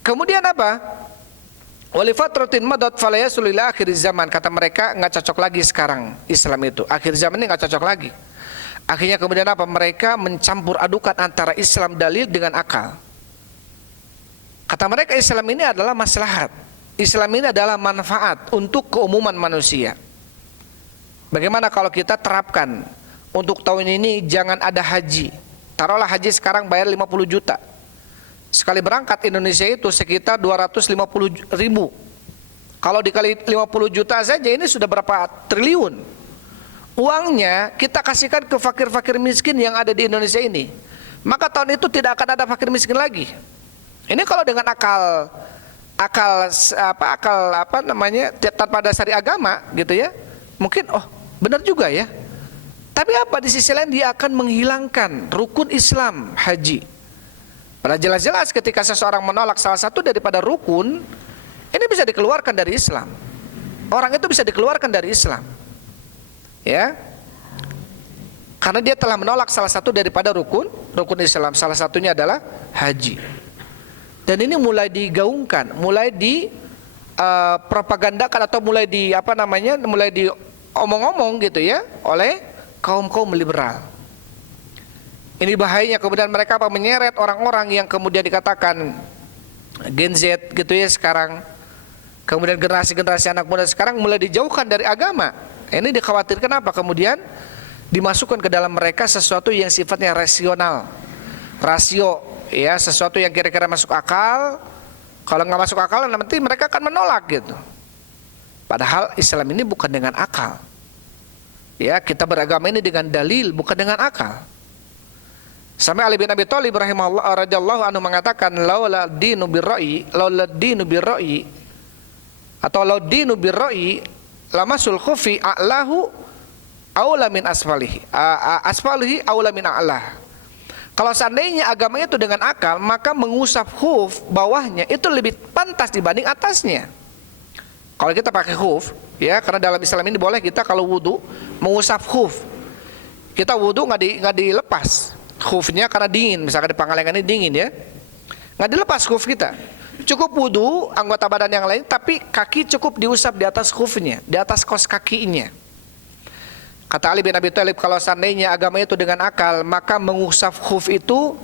Kemudian apa? Wali fatratin madad fala yasul ila akhir zaman. Kata mereka enggak cocok lagi sekarang Islam itu. Akhir zaman ini enggak cocok lagi. Akhirnya kemudian apa? Mereka mencampur adukan antara Islam dalil dengan akal. Kata mereka Islam ini adalah maslahat. Islam ini adalah manfaat untuk keumuman manusia. Bagaimana kalau kita terapkan untuk tahun ini jangan ada haji. Taruhlah haji sekarang bayar 50 juta. Sekali berangkat Indonesia itu sekitar 250 ribu. Kalau dikali 50 juta saja ini sudah berapa triliun. Uangnya kita kasihkan ke fakir-fakir miskin yang ada di Indonesia ini. Maka tahun itu tidak akan ada fakir miskin lagi. Ini kalau dengan akal tanpa dasari agama gitu ya. Mungkin benar juga ya. Tapi apa, di sisi lain dia akan menghilangkan rukun Islam haji. Padahal jelas-jelas ketika seseorang menolak salah satu daripada rukun, ini bisa dikeluarkan dari Islam. Orang itu bisa dikeluarkan dari Islam. Ya. Karena dia telah menolak salah satu daripada rukun Islam. Salah satunya adalah haji. Dan ini mulai digaungkan, mulai propagandakan atau mulai diomong-omong gitu ya oleh kaum liberal. Ini bahayanya kemudian mereka menyeret orang-orang yang kemudian dikatakan Gen Z gitu ya sekarang. Kemudian generasi-generasi anak muda sekarang mulai dijauhkan dari agama. Ini dikhawatirkan apa? Kemudian dimasukkan ke dalam mereka sesuatu yang sifatnya rasional. Rasio ya, sesuatu yang kira-kira masuk akal. Kalau nggak masuk akal nanti mereka akan menolak gitu. Padahal Islam ini bukan dengan akal. Ya, kita beragama ini dengan dalil, bukan dengan akal. Sampai Ali bin Abi Thalib rahimahullah radhiyallahu anhu mengatakan laula dinu birra'i atau law dinu birra'i lamasul khufi a'lahu aula min asfalihi aula min a'lah. Kalau seandainya agama itu dengan akal, maka mengusap khuf bawahnya itu lebih pantas dibanding atasnya. Kalau kita pakai khuf, ya, karena dalam Islam ini boleh kita kalau wudu mengusap khuf. Kita wudu nggak dilepas khufnya karena dingin, misalkan di Pangalengan ini dingin ya, nggak dilepas khuf kita. Cukup wudu anggota badan yang lain, tapi kaki cukup diusap di atas khufnya, di atas kos kakinya. Kata Ali bin Abi Thalib, kalau seandainya agama itu dengan akal, maka mengusap khuf itu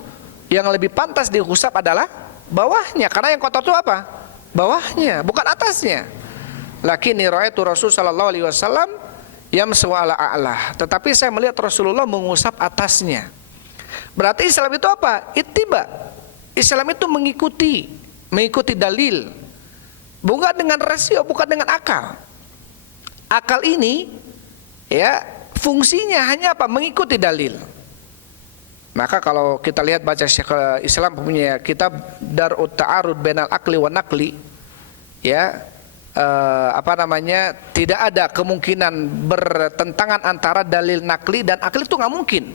yang lebih pantas diusap adalah bawahnya, karena yang kotor itu apa? Bawahnya, bukan atasnya. Lakinni ra'aitu Rasul sallallahu alaihi wasallam yamsu ala a'lah. Tetapi saya melihat Rasulullah mengusap atasnya. Berarti Islam itu apa? Ittiba. Islam itu mengikuti dalil. Bukan dengan rasio, bukan dengan akal. Akal ini ya fungsinya hanya apa? Mengikuti dalil. Maka kalau kita lihat baca Syekhul Islam punya kitab Darut Ta'arud Bainal Aqli wa Naqli, ya, tidak ada kemungkinan bertentangan antara dalil nakli dan akli, itu nggak mungkin.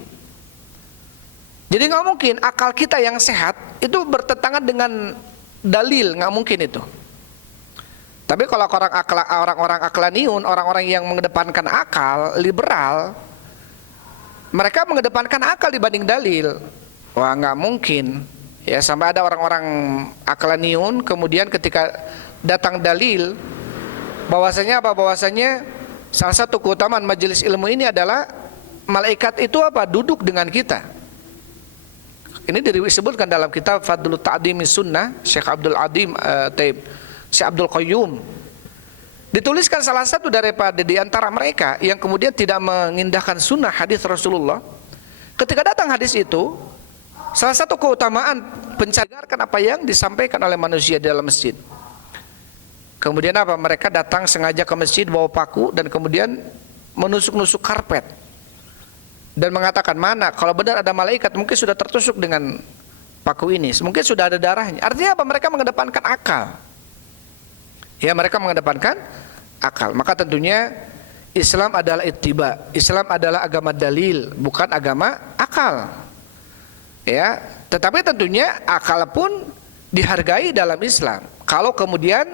Jadi nggak mungkin akal kita yang sehat itu bertentangan dengan dalil, nggak mungkin itu. Tapi kalau orang-orang aklaniun, orang-orang yang mengedepankan akal, liberal, mereka mengedepankan akal dibanding dalil. Wah, nggak mungkin. Ya, sampai ada orang-orang aklaniun kemudian ketika datang dalil bahwasanya salah satu keutamaan majelis ilmu ini adalah malaikat itu duduk dengan kita. Ini disebutkan dalam kitab Fadlul Ta'dimi Sunnah Syekh Abdul Qayyum. Dituliskan salah satu daripada di antara mereka yang kemudian tidak mengindahkan sunnah hadis Rasulullah. Ketika datang hadis itu, Salah satu keutamaan pencagarkan apa yang disampaikan oleh manusia di dalam masjid. Kemudian apa? Mereka datang sengaja ke masjid bawa paku dan kemudian menusuk-nusuk karpet dan mengatakan, mana kalau benar ada malaikat mungkin sudah tertusuk dengan paku ini, mungkin sudah ada darahnya. Artinya apa? Mereka mengedepankan akal. Ya, mereka mengedepankan akal. Maka tentunya Islam adalah ittiba. Islam adalah agama dalil, bukan agama akal. Ya, tetapi tentunya akal pun dihargai dalam Islam. Kalau kemudian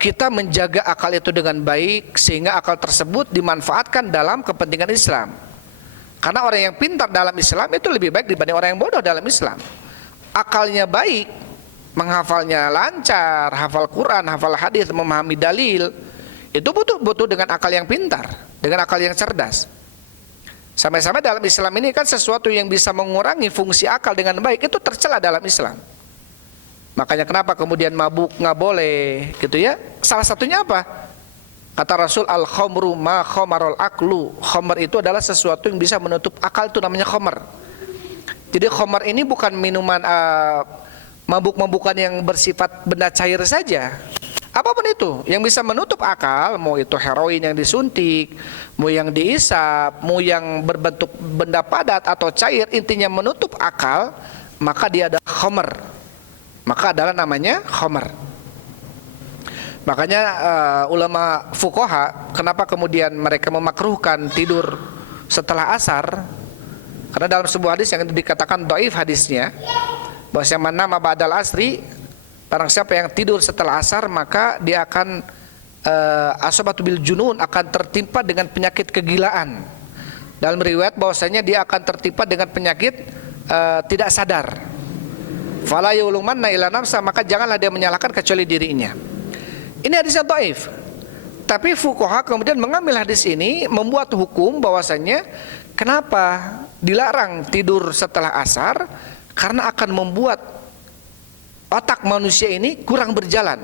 kita menjaga akal itu dengan baik sehingga akal tersebut dimanfaatkan dalam kepentingan Islam. Karena orang yang pintar dalam Islam itu lebih baik dibanding orang yang bodoh dalam Islam. Akalnya baik, menghafalnya lancar, hafal Quran, hafal hadis, memahami dalil, itu butuh dengan akal yang pintar, dengan akal yang cerdas. Sampai-sampai dalam Islam ini kan sesuatu yang bisa mengurangi fungsi akal dengan baik itu tercela dalam Islam. Makanya kenapa kemudian mabuk nggak boleh, gitu ya? Salah satunya apa? Kata Rasul, al-khamru ma khamarul aklu. Khamar itu adalah sesuatu yang bisa menutup akal, itu namanya khamar. Jadi khamar ini bukan minuman mabuk-mabukan yang bersifat benda cair saja. Apapun itu yang bisa menutup akal, mau itu heroin yang disuntik, mau yang diisap, mau yang berbentuk benda padat atau cair, intinya menutup akal, maka dia adalah khamar. Maka adalah namanya khamar. Makanya ulama fuqaha, kenapa kemudian mereka memakruhkan tidur setelah asar? Karena dalam sebuah hadis yang dikatakan dhaif hadisnya, bahwasanya man nama ba'dal asri, barang siapa yang tidur setelah asar maka dia akan asabatu bil junun, akan tertimpa dengan penyakit kegilaan. Dalam riwayat bahwasanya dia akan tertimpa dengan penyakit tidak sadar. Fala yulumanna ila nafsa, maka janganlah dia menyalahkan kecuali dirinya. Ini hadisnya dhaif. Tapi fuqaha kemudian mengambil hadis ini membuat hukum bahwasanya kenapa dilarang tidur setelah asar? Karena akan membuat otak manusia ini kurang berjalan,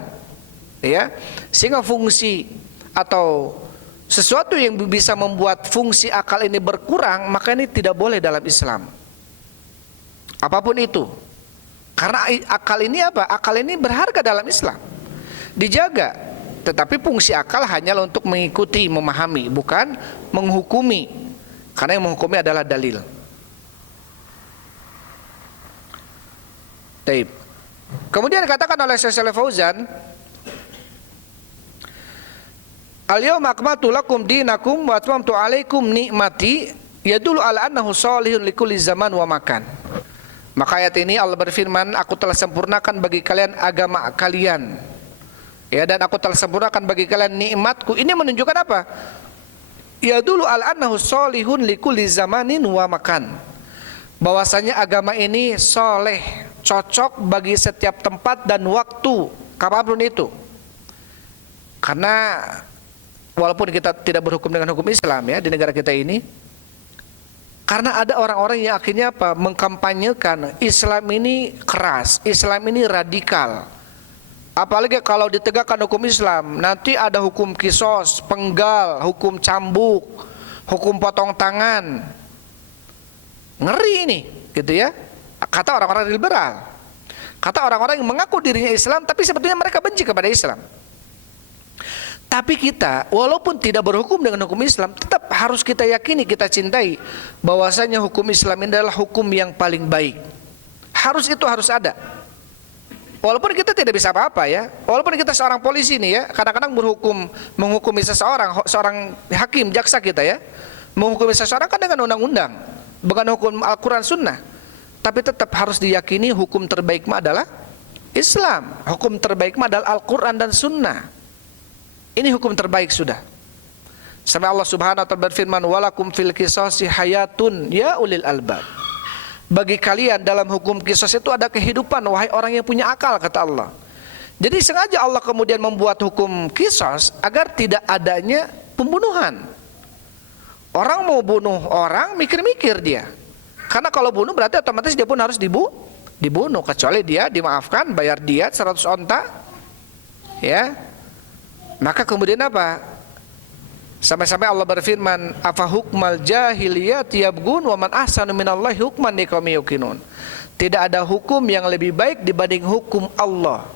ya, sehingga fungsi atau sesuatu yang bisa membuat fungsi akal ini berkurang, maka ini tidak boleh dalam Islam. Apapun itu, karena akal ini apa? Akal ini berharga dalam Islam, dijaga. Tetapi fungsi akal hanyalah untuk mengikuti, memahami, bukan menghukumi. Karena yang menghukumi adalah dalil. Taib. Kemudian dikatakan oleh Syekh Shalih Fauzan, al-yawma akmaltu lakum dinakum wa atmamtu alaikum nikmati yadullu ala annahu shalihun likulli zaman wa makan. Maka ayat ini Allah berfirman, aku telah sempurnakan bagi kalian agama kalian, ya, dan aku telah sempurnakan bagi kalian nikmatku. Ini menunjukkan apa? Yadullu ala annahu shalihun likulli zamanin wa makan. Bahwasanya agama ini soleh, cocok bagi setiap tempat dan waktu, kapanpun itu. Karena walaupun kita tidak berhukum dengan hukum Islam, ya, di negara kita ini, karena ada orang-orang yang akhirnya apa? Mengkampanyekan Islam ini keras, Islam ini radikal. Apalagi kalau ditegakkan hukum Islam, nanti ada hukum kisos, penggal, hukum cambuk, hukum potong tangan. Ngeri ini, gitu ya. Kata orang-orang liberal, kata orang-orang yang mengaku dirinya Islam tapi sebetulnya mereka benci kepada Islam. Tapi kita walaupun tidak berhukum dengan hukum Islam, tetap harus kita yakini, kita cintai bahwasanya hukum Islam ini adalah hukum yang paling baik. Harus ada. Walaupun kita tidak bisa apa-apa, ya. Walaupun kita seorang polisi nih, ya, kadang-kadang menghukumi seorang hakim, jaksa kita, ya, menghukumi seseorang kan dengan undang-undang, bukan hukum Al-Quran Sunnah. Tapi tetap harus diyakini hukum terbaik adalah Islam. Hukum terbaik adalah Al-Quran dan Sunnah. Ini hukum terbaik sudah. Sampai Allah Subhanahu wa taala berfirman, walakum fil qisasi hayatun ya ulil albab. Bagi kalian dalam hukum qisas itu ada kehidupan, wahai orang yang punya akal, kata Allah. Jadi sengaja Allah kemudian membuat hukum qisas agar tidak adanya pembunuhan. Orang mau bunuh orang, mikir-mikir dia. Karena kalau bunuh berarti otomatis dia pun harus dibunuh, kecuali dia dimaafkan, bayar diat 100 onta, ya. Maka kemudian apa? Sampai-sampai Allah berfirman, afa hukmal jahiliyati yabgun wa man ahsanu minallahi hukman liqaumin yuqinun. Tidak ada hukum yang lebih baik dibanding hukum Allah.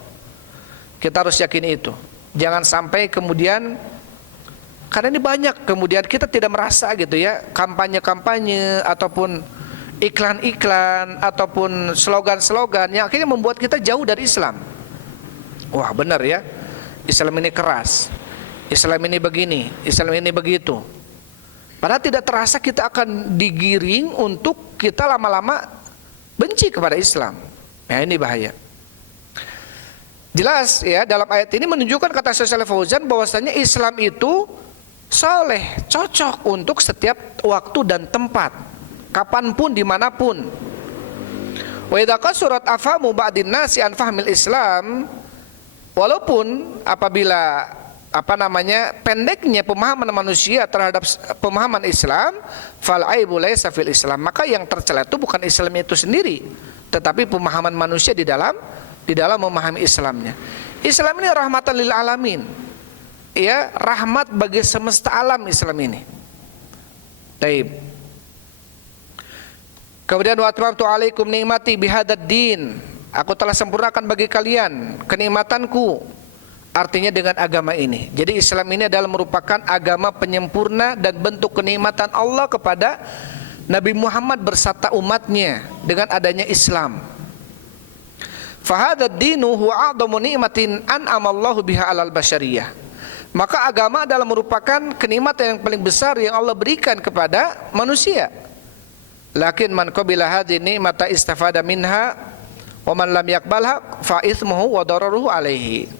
Kita harus yakin itu. Jangan sampai kemudian, karena ini banyak kemudian kita tidak merasa gitu ya, kampanye-kampanye ataupun iklan-iklan ataupun slogan-slogan yang akhirnya membuat kita jauh dari Islam. Wah, benar ya, Islam ini keras, Islam ini begini, Islam ini begitu. Padahal tidak terasa kita akan digiring untuk kita lama-lama benci kepada Islam. Ya, ini bahaya. Jelas ya, dalam ayat ini menunjukkan, kata Syekh Shalih Fauzan, bahwasanya Islam itu soleh, cocok untuk setiap waktu dan tempat, kapanpun, dimanapun. Wa idza qasurat afhamu ba'din nasi an fahmil Islam, walaupun apabila pendeknya pemahaman manusia terhadap pemahaman Islam, fal aibu laisa fil Islam, maka yang tercela itu bukan Islam itu sendiri, tetapi pemahaman manusia di dalam memahami Islamnya. Islam ini rahmatan lil alamin. Ya, rahmat bagi semesta alam Islam ini. Taib. Kemudian wa atmamtu alaikum ni'mati bihadzal din. Aku telah sempurnakan bagi kalian kenikmatanku, artinya dengan agama ini. Jadi Islam ini adalah merupakan agama penyempurna dan bentuk kenikmatan Allah kepada Nabi Muhammad berserta umatnya dengan adanya Islam. Fahadzal dinu huwa a'dhamu ni'matin an'amallahu biha 'alal basyariyah. Maka agama adalah merupakan kenikmatan yang paling besar yang Allah berikan kepada manusia. Lakin man qabila hadhihi ni'mata istafada minha wa man lam yaqbalha fa itsmuhu wa dararuhu alaihi.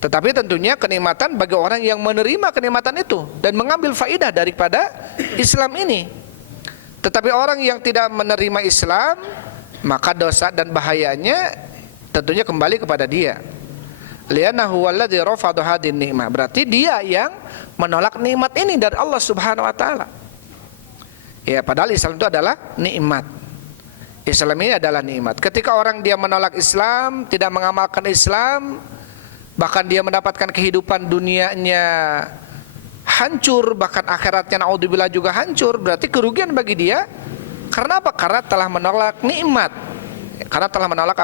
Tetapi tentunya kenikmatan bagi orang yang menerima kenikmatan itu dan mengambil faidah daripada Islam ini. Tetapi orang yang tidak menerima Islam, maka dosa dan bahayanya tentunya kembali kepada dia. Li'annahu walladzi rafada hadhihi ni'mah. Berarti dia yang menolak nikmat ini dari Allah Subhanahu wa taala. Ya, padahal Islam itu adalah nikmat. Islam ini adalah nikmat. Ketika orang dia menolak Islam, tidak mengamalkan Islam, bahkan dia mendapatkan kehidupan dunianya hancur, bahkan akhiratnya naudzubillah juga hancur, berarti kerugian bagi dia. Karena apa? Karena telah menolak nikmat. Karena telah menolak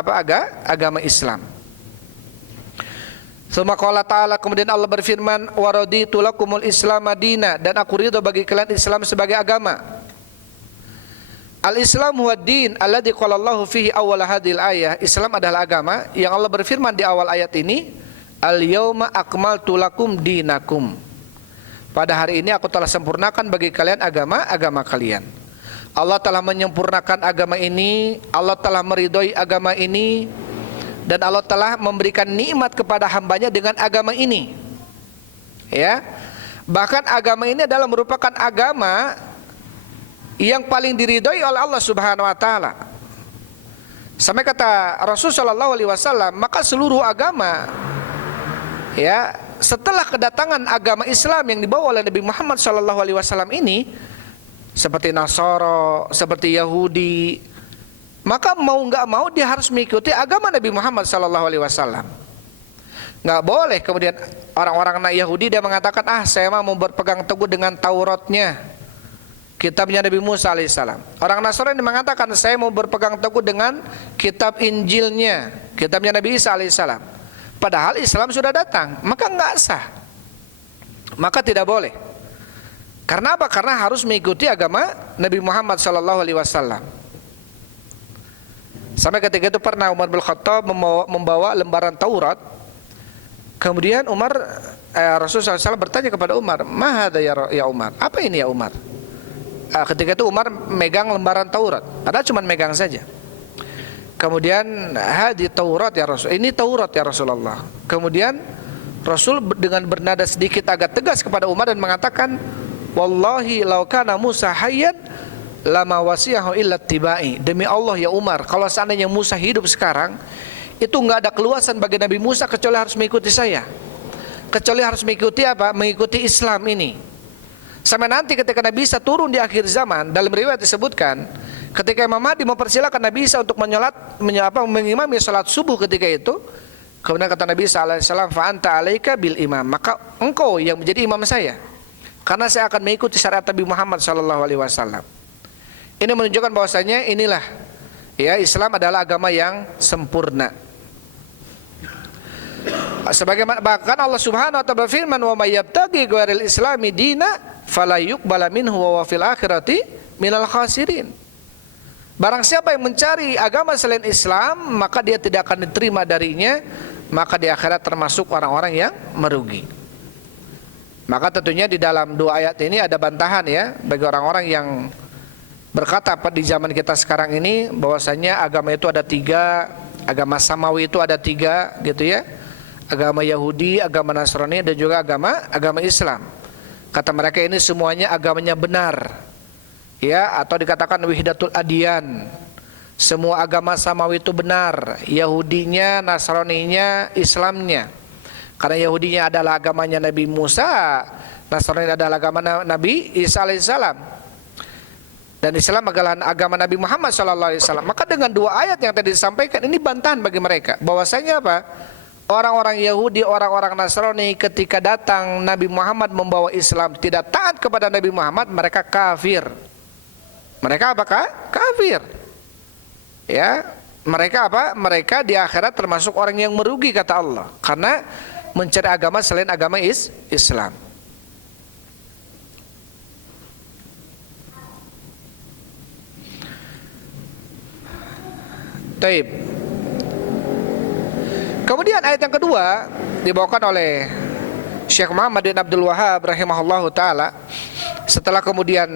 agama Islam. Suma qala ta'ala, kemudian Allah berfirman, wa raditu lakumul Islam madina, dan aku ridho bagi kalian Islam sebagai agama. Al-Islam huwa din alladzi qala Allahu fihi awwal hadhil ayah. Islam adalah agama yang Allah berfirman di awal ayat ini, al-yauma akmaltu lakum dinakum. Pada hari ini aku telah sempurnakan bagi kalian agama kalian. Allah telah menyempurnakan agama ini, Allah telah meridhoi agama ini, dan Allah telah memberikan nikmat kepada hambanya dengan agama ini. Ya, bahkan agama ini adalah merupakan agama yang paling diridhoi oleh Allah Subhanahu wa taala. Sampai kata Rasul sallallahu alaihi wasallam, maka seluruh agama, ya, setelah kedatangan agama Islam yang dibawa oleh Nabi Muhammad sallallahu alaihi wasallam ini, seperti Nasara, seperti Yahudi, maka mau nggak mau dia harus mengikuti agama Nabi Muhammad SAW. Nggak boleh kemudian orang-orang Yahudi dia mengatakan, saya mau berpegang teguh dengan Tauratnya, kitabnya Nabi Musa alaihissalam. Orang Nasrani mengatakan, saya mau berpegang teguh dengan kitab Injilnya, kitabnya Nabi Isa alaihissalam. Padahal Islam sudah datang, maka nggak sah, maka tidak boleh. Karena apa? Karena harus mengikuti agama Nabi Muhammad SAW. Sampai ketika itu pernah Umar bin Khattab membawa lembaran Taurat. Kemudian Rasulullah SAW bertanya kepada Umar, "Ma hadza ya Umar?" Apa ini ya Umar? Ketika itu Umar megang lembaran Taurat, padahal cuma megang saja. Kemudian, "Hadi Taurat ya Rasul." Ini Taurat ya Rasulullah. Kemudian Rasul dengan bernada sedikit agak tegas kepada Umar dan mengatakan, "Wallahi law kana Musa hayyan lama wasiyahu illa tibai." Demi Allah ya Umar, kalau seandainya Musa hidup sekarang, itu enggak ada keluasan bagi Nabi Musa kecuali harus mengikuti saya. Kecuali harus mengikuti apa? Mengikuti Islam ini. Sampai nanti ketika Nabi Isa turun di akhir zaman, dalam riwayat disebutkan, ketika Imam Mahdi mempersilakan Nabi Isa untuk mengimami salat subuh ketika itu, kemudian kata Nabi Isa alaihissalam, "Fa anta alaika bil imam." Maka engkau yang menjadi imam saya. karena saya akan mengikuti syariat Nabi Muhammad sallallahu alaihi wasallam. Ini menunjukkan bahwasanya inilah ya Islam adalah agama yang sempurna. Sebagaimana bahkan Allah Subhanahu wa taala berfirman, "Wa may yabtaghi ghairal islami dina fala yuqbala minhu wa fil akhirati minal khasirin." Barang siapa yang mencari agama selain Islam, maka dia tidak akan diterima darinya, maka di akhirat termasuk orang-orang yang merugi. Maka tentunya di dalam dua ayat ini ada bantahan ya bagi orang-orang yang berkata di zaman kita sekarang ini bahwasanya agama itu ada tiga, agama samawi itu ada tiga gitu ya. Agama Yahudi, agama Nasrani, dan juga agama Islam. Kata mereka ini semuanya agamanya benar, ya, atau dikatakan wihdatul adyan. Semua agama samawi itu benar, Yahudinya, Nasraninya, Islamnya. Karena Yahudinya adalah agamanya Nabi Musa, Nasrani adalah agama Nabi Isa alaihissalam, dan Islam adalah agama Nabi Muhammad sallallahu alaihi wasallam. Maka dengan dua ayat yang tadi disampaikan ini bantahan bagi mereka bahwasanya apa? Orang-orang Yahudi, orang-orang Nasrani ketika datang Nabi Muhammad membawa Islam tidak taat kepada Nabi Muhammad, mereka kafir. Mereka apakah? Kafir. Ya, mereka apa? Mereka di akhirat termasuk orang yang merugi kata Allah, karena mencari agama selain agama Islam. Taib. Kemudian ayat yang kedua dibawakan oleh Syekh Muhammad bin Abdul Wahhab rahimahullahu taala setelah kemudian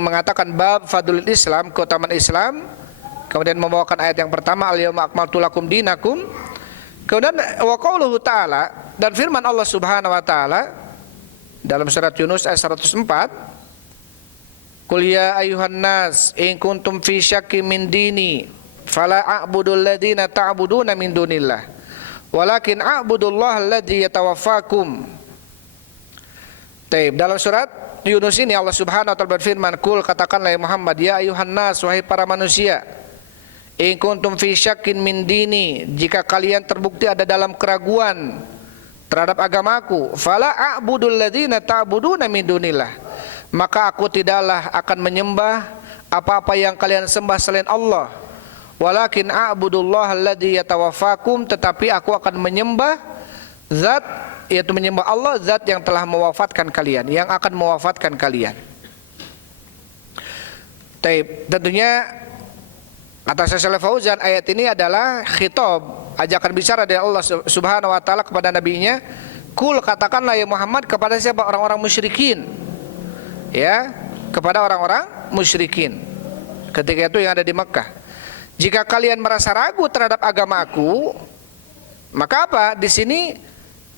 mengatakan bab fadlul Islam, keutamaan Islam, kemudian membawakan ayat yang pertama al-yauma akmaltu lakum dinakum, kemudian wa qauluhu taala, dan firman Allah Subhanahu wa taala dalam surat Yunus ayat 104, qul ya ayyuhan nas in kuntum fi syakkin min dini fala a'budul ladzina ta'buduna min dunillah walakin a'budullah alladzi yatawaffakum. Taib. Dalam surat Yunus ini Allah Subhanahu wa taala berfirman, "Qul katakanlah ya Muhammad, ya ayuhan nas, wahai para manusia, in kuntum fi syakkin min dini, jika kalian terbukti ada dalam keraguan terhadap agamaku, fala a'budul ladzina ta'buduna min dunillah, maka aku tidaklah akan menyembah apa-apa yang kalian sembah selain Allah. Walakin a'budullah alladzi yatawaffakum, tetapi aku akan menyembah zat, yaitu menyembah Allah, zat yang telah mewafatkan kalian, yang akan mewafatkan kalian." Taib. Tentunya kata Syekh Shalih Fauzan, ayat ini adalah khitab, ajakan bicara dari Allah Subhanahu wa taala kepada nabinya. Kul katakanlah ya Muhammad kepada siapa? Orang-orang musyrikin. Ya, kepada orang-orang musyrikin. Ketika itu yang ada di Mekah. Jika kalian merasa ragu terhadap agamaku, maka apa? Di sini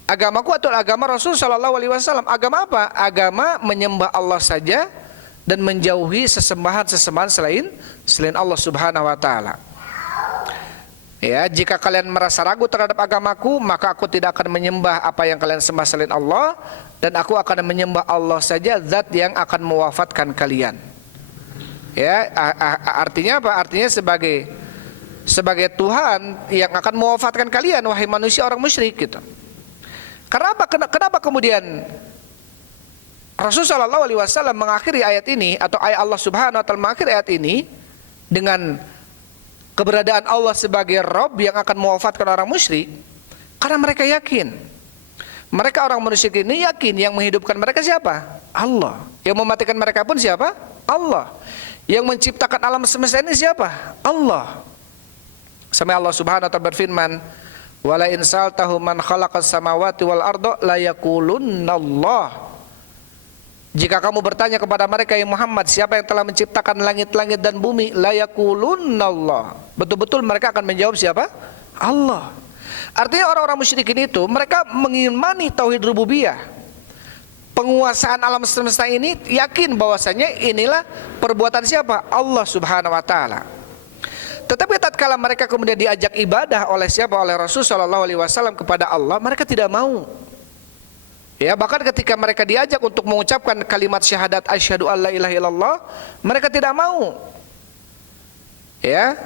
agamaku atau agama Rasul sallallahu alaihi wasallam. Agama apa? Agama menyembah Allah saja dan menjauhi sesembahan-sesembahan selain Allah Subhanahu wa taala. Ya, jika kalian merasa ragu terhadap agamaku, maka aku tidak akan menyembah apa yang kalian sembah selain Allah, dan aku akan menyembah Allah saja, zat yang akan mewafatkan kalian. Ya, artinya apa? Artinya sebagai Tuhan yang akan mewafatkan kalian, wahai manusia orang musyrik gitu. Karena apa? Kenapa kemudian Rasulullah SAW mengakhiri ayat ini, atau ayat Allah Subhanahu wa taala mengakhiri ayat ini dengan keberadaan Allah sebagai Rabb yang akan mewafatkan orang musyrik? Karena mereka yakin, mereka orang musyrik ini yakin yang menghidupkan mereka siapa? Allah. Yang mematikan mereka pun siapa? Allah. Yang menciptakan alam semesta ini siapa? Allah. Sampai Allah Subhanahu wa taala berfirman, "Wala in saltahum man khalaqas samawati wal arda la yaqulunallah." Jika kamu bertanya kepada mereka ya Muhammad, siapa yang telah menciptakan langit-langit dan bumi, la yaqulunallah. Betul-betul mereka akan menjawab siapa? Allah. Artinya orang-orang musyrikin itu mereka mengimani tauhid rububiyah, penguasaan alam semesta ini, yakin bahwasanya inilah perbuatan siapa? Allah Subhanahu wa taala. Tetapi tatkala mereka kemudian diajak ibadah oleh siapa? Oleh Rasul sallallahu alaihi wasallam kepada Allah, mereka tidak mau. Ya, bahkan ketika mereka diajak untuk mengucapkan kalimat syahadat asyhadu alla ilaha illallah, mereka tidak mau. Ya.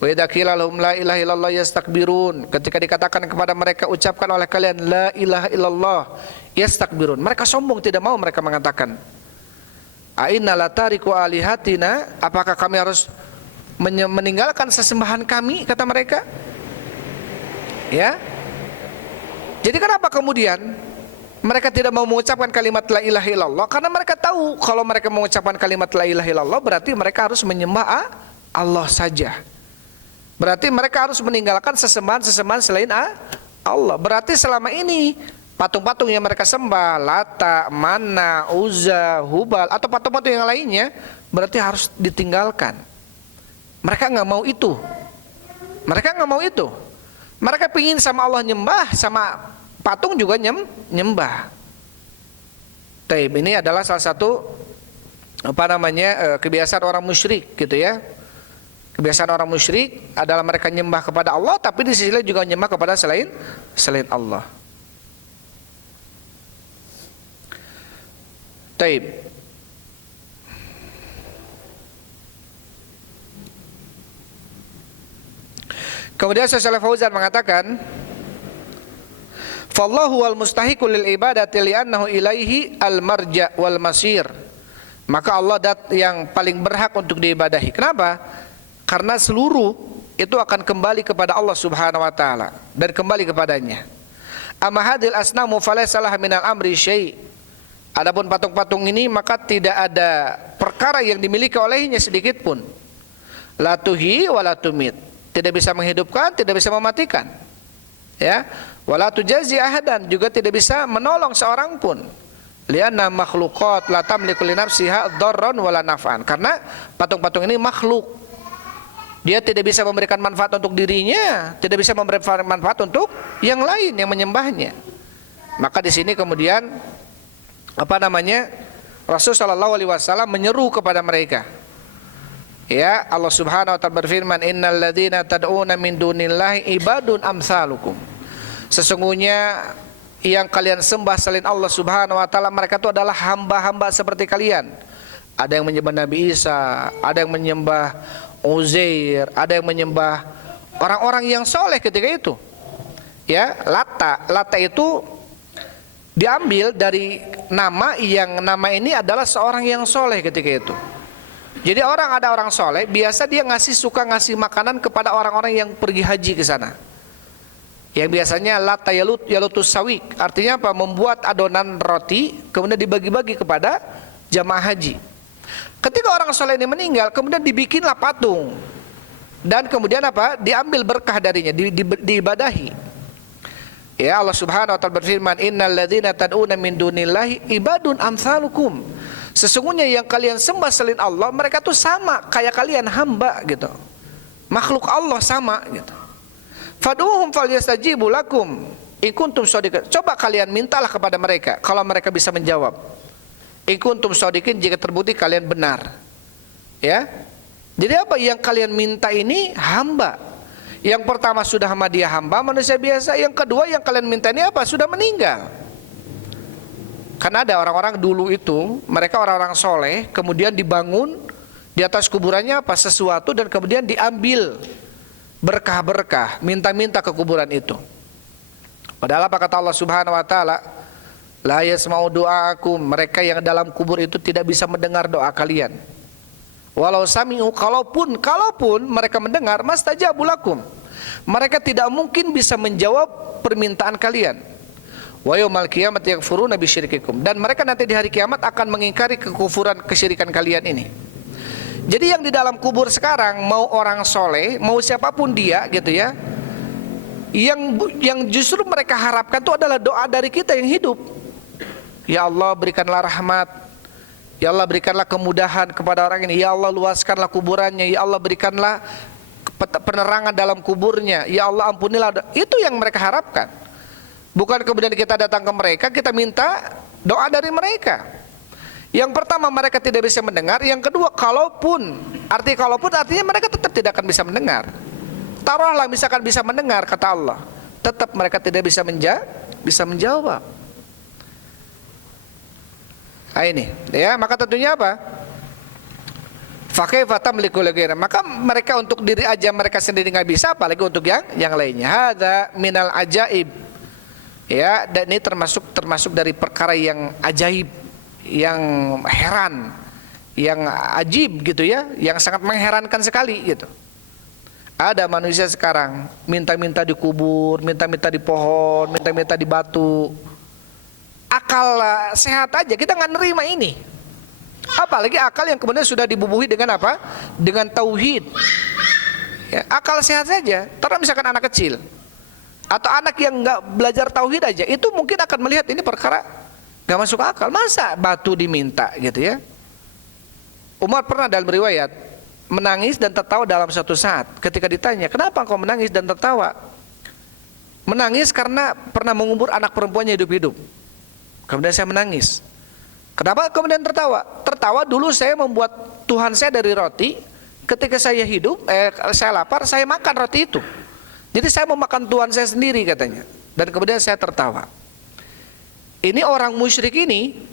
Wa idza qila lahum la ilaha illallah yastakbirun. Ketika dikatakan kepada mereka, ucapkan oleh kalian la ilaha illallah, yastakbirun. Mereka sombong, tidak mau mereka mengatakan. A'inna latariku alihatina, apakah kami harus meninggalkan sesembahan kami, kata mereka. Ya. Jadi kenapa kemudian mereka tidak mau mengucapkan kalimat la ilaha illallah? Karena mereka tahu kalau mereka mengucapkan kalimat la ilaha illallah berarti mereka harus menyembah Allah saja. Berarti mereka harus meninggalkan sesembahan selain Allah. Berarti selama ini patung-patung yang mereka sembah, Lata, Mana, Uzza, Hubal, atau patung-patung yang lainnya, berarti harus ditinggalkan. Mereka nggak mau itu. Mereka nggak mau itu. Mereka pingin sama Allah nyembah, sama patung juga nyembah. Taib, ini adalah salah satu kebiasaan orang musyrik, gitu ya. Kebiasaan orang musyrik adalah mereka nyembah kepada Allah, tapi di sisi lain juga nyembah kepada selain Allah. Taib. Kemudian Syekh Shalih Fauzan mengatakan, "Fallahu wal mustahiqu lil ibadati li'annahu ilaihi al marja wal masir." Maka Allah yang paling berhak untuk diibadahi. Kenapa? Karena seluruh itu akan kembali kepada Allah Subhanahu wa taala dan kembali kepadanya. Amma hadil asnamu falaysa laha minal amri syai'. Adapun patung-patung ini maka tidak ada perkara yang dimiliki olehnya sedikit pun. La tuhi wa la tumit. Tidak bisa menghidupkan, tidak bisa mematikan. Ya, wala tujazi ahadan, juga tidak bisa menolong seorang pun. Lianna makhluqat la tamliku li nafsiha dharran wala naf'an. Karena patung-patung ini makhluk. Dia tidak bisa memberikan manfaat untuk dirinya, tidak bisa memberikan manfaat untuk yang lain yang menyembahnya. Maka di sini kemudian Rasul sallallahu alaihi wasallam menyeru kepada mereka. Ya, Allah Subhanahu wa taala berfirman, "Innal ladzina tad'una min dunillahi ibadun amsalukum." Sesungguhnya yang kalian sembah selain Allah Subhanahu wa taala, mereka itu adalah hamba-hamba seperti kalian. Ada yang menyembah Nabi Isa, ada yang menyembah Uzair, ada yang menyembah orang-orang yang soleh ketika itu. Ya, Lata itu diambil dari nama yang nama ini adalah seorang yang soleh ketika itu. Jadi ada orang soleh, biasa dia suka ngasih makanan kepada orang-orang yang pergi haji ke sana. Yang biasanya Lata yalutus sawik, artinya apa? Membuat adonan roti kemudian dibagi-bagi kepada jamaah haji. Ketika orang soleh ini meninggal, kemudian dibikinlah patung, dan kemudian diambil berkah darinya, diibadahi. Ya, Allah Subhanahu wa taala berfirman, "Innal ladzina tad'una min dunillahi ibadun amsalukum." Sesungguhnya yang kalian sembah selain Allah, mereka tuh sama kayak kalian, hamba gitu. Makhluk Allah sama gitu. Fad'uhum falyastajibu lakum in kuntum shadiqin. Coba kalian mintalah kepada mereka kalau mereka bisa menjawab. In kuntum shadiqin, jika terbukti kalian benar. Ya. Jadi apa yang kalian minta ini hamba. Yang pertama sudah dia hamba, manusia biasa. Yang kedua yang kalian minta ini apa? Sudah meninggal. Karena ada orang-orang dulu itu, mereka orang-orang soleh, kemudian dibangun di atas kuburannya sesuatu, dan kemudian diambil berkah-berkah, minta-minta ke kuburan itu. Padahal apa kata Allah Subhanahu wa taala? La yasma'u du'aakum, mereka yang dalam kubur itu tidak bisa mendengar doa kalian. Walau sami'u, kalaupun mereka mendengar, mastajabu lakum, mereka tidak mungkin bisa menjawab permintaan kalian. Wa yaumal qiyamati yakfuruna bisyirkikum, dan mereka nanti di hari kiamat akan mengingkari kekufuran kesyirikan kalian ini. Jadi yang di dalam kubur sekarang, mau orang soleh, mau siapapun dia gitu ya, yang justru mereka harapkan itu adalah doa dari kita yang hidup. Ya Allah, berikanlah rahmat, ya Allah berikanlah kemudahan kepada orang ini, ya Allah luaskanlah kuburannya, ya Allah berikanlah penerangan dalam kuburnya, ya Allah ampunilah. Itu yang mereka harapkan. Bukan kemudian kita datang ke mereka, kita minta doa dari mereka. Yang pertama, mereka tidak bisa mendengar. Yang kedua, kalaupun artinya mereka tetap tidak akan bisa mendengar. Taruhlah misalkan bisa mendengar, kata Allah, tetap mereka tidak bisa menjawab. Nah ini, ya, maka tentunya apa? Fakaifa tamliku lighairi. Maka mereka untuk diri aja mereka sendiri nggak bisa, apalagi untuk yang lainnya. Hadza minal ajaib. Ya, dan ini termasuk dari perkara yang ajaib, yang heran, yang ajib gitu ya, yang sangat mengherankan sekali gitu. Ada manusia sekarang minta-minta dikubur, minta-minta di pohon, minta-minta di batu. Akal sehat aja kita nggak nerima ini. Apalagi akal yang kemudian sudah dibubuhi dengan apa? Dengan tauhid. Ya, akal sehat saja. Terus misalkan anak kecil atau anak yang nggak belajar tauhid aja, itu mungkin akan melihat ini perkara nggak masuk akal. Masa batu diminta gitu ya? Umar pernah dalam riwayat menangis dan tertawa dalam suatu saat. Ketika ditanya, kenapa engkau menangis dan tertawa? Menangis karena pernah mengubur anak perempuannya hidup-hidup. Kemudian saya menangis. Kenapa kemudian tertawa? Tertawa dulu saya membuat Tuhan saya dari roti. Ketika saya hidup, saya lapar, saya makan roti itu. Jadi saya memakan Tuhan saya sendiri katanya. Dan kemudian saya tertawa. Ini orang musyrik ini,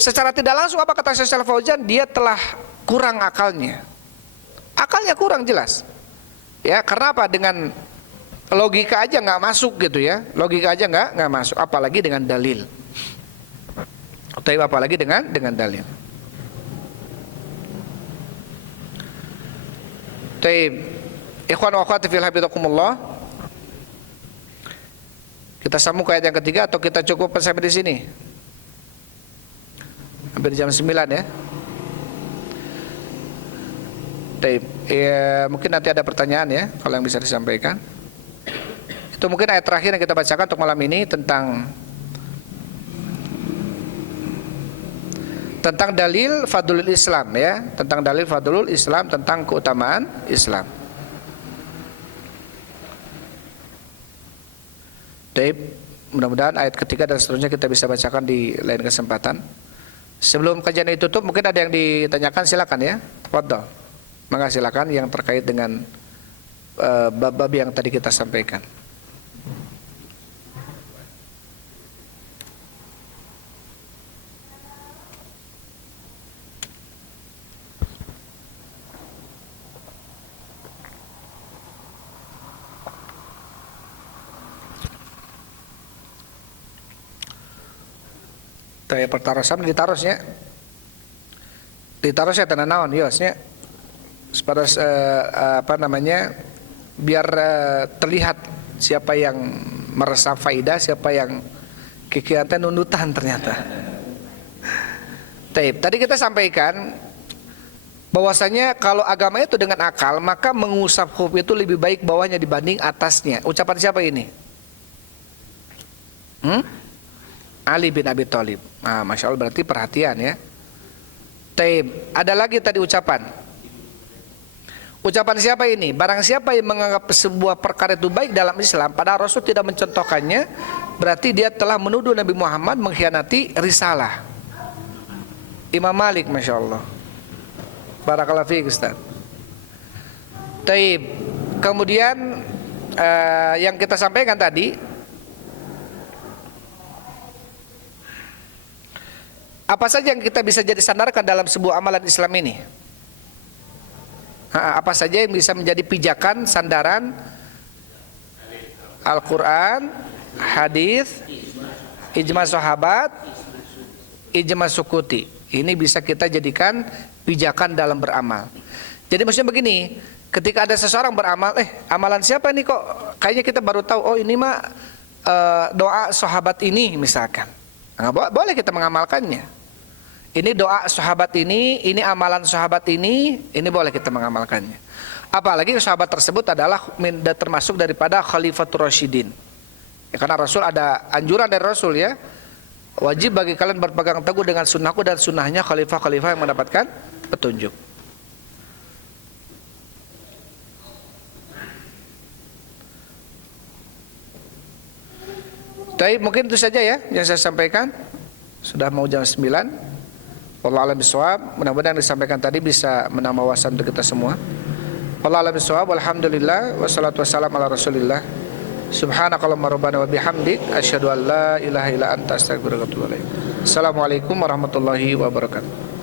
secara tidak langsung apa kata Syekh Fauzan, dia telah kurang akalnya. Akalnya kurang jelas. Ya, karena apa? Dengan logika aja nggak masuk gitu ya. Logika aja nggak masuk, apalagi dengan dalil. Atau apalagi dengan dalil. Taib, ikhwan wa akhwati fil habibakumullah. Kita sambung ke ayat yang ketiga atau kita cukup sampai di sini? Hampir jam 9 ya. Taib, ya, mungkin nanti ada pertanyaan ya kalau yang bisa disampaikan. Itu mungkin ayat terakhir yang kita bacakan untuk malam ini tentang dalil fadlul Islam ya, tentang dalil fadlul Islam, tentang keutamaan Islam. Baik, mudah-mudahan ayat ketiga dan seterusnya kita bisa bacakan di lain kesempatan. Sebelum kajian ini tutup, mungkin ada yang ditanyakan, silakan ya. Tafadhol. Maka silakan yang terkait dengan bab-bab yang tadi kita sampaikan. Taya pertarusan ditarusnya. Ditarusnya tanah naon yosnya. Pada apa namanya? Biar terlihat siapa yang merasa faidah, siapa yang kegiatan nunutan ternyata. Tadi kita sampaikan bahwasanya kalau agama itu dengan akal, maka mengusap khuf itu lebih baik bawahnya dibanding atasnya. Ucapan siapa ini? Ali bin Abi Thalib. Nah, Masya Allah, berarti perhatian ya. Ada lagi tadi ucapan. Ucapan siapa ini? Barang siapa yang menganggap sebuah perkara itu baik dalam Islam, padahal Rasul tidak mencontohkannya, berarti dia telah menuduh Nabi Muhammad mengkhianati risalah. Imam Malik, Masya Allah. Barakallahu fiik Ustaz. Kemudian yang kita sampaikan tadi, apa saja yang kita bisa jadi sandarkan dalam sebuah amalan Islam ini? Apa saja yang bisa menjadi pijakan, sandaran? Al-Quran, hadis, ijma sahabat, ijma sukuti. Ini bisa kita jadikan pijakan dalam beramal. Jadi maksudnya begini, ketika ada seseorang beramal, amalan siapa ini kok kayaknya kita baru tahu, oh ini mah doa sahabat ini misalkan. Nah, boleh kita mengamalkannya. Ini doa sahabat ini amalan sahabat ini boleh kita mengamalkannya. Apalagi sahabat tersebut adalah termasuk daripada Khalifatur Rasyidin. Ya, karena Rasul ada anjuran dari Rasul ya, wajib bagi kalian berpegang teguh dengan sunnahku dan sunnahnya khalifah-khalifah yang mendapatkan petunjuk. Baik, mungkin itu saja ya yang saya sampaikan. Sudah mau jam 9. Wallahu a'lam bishawab. Mudah-mudahan yang disampaikan tadi bisa menambah wawasan untuk kita semua. Wallahu a'lam bishawab. Alhamdulillah wassalatu wassalamu ala Rasulillah. Subhanakallahumma rabbana wa bihamdik asyhadu an la ilaha illa anta astaghfiruka wa atubu ilaik. Assalamualaikum warahmatullahi wabarakatuh.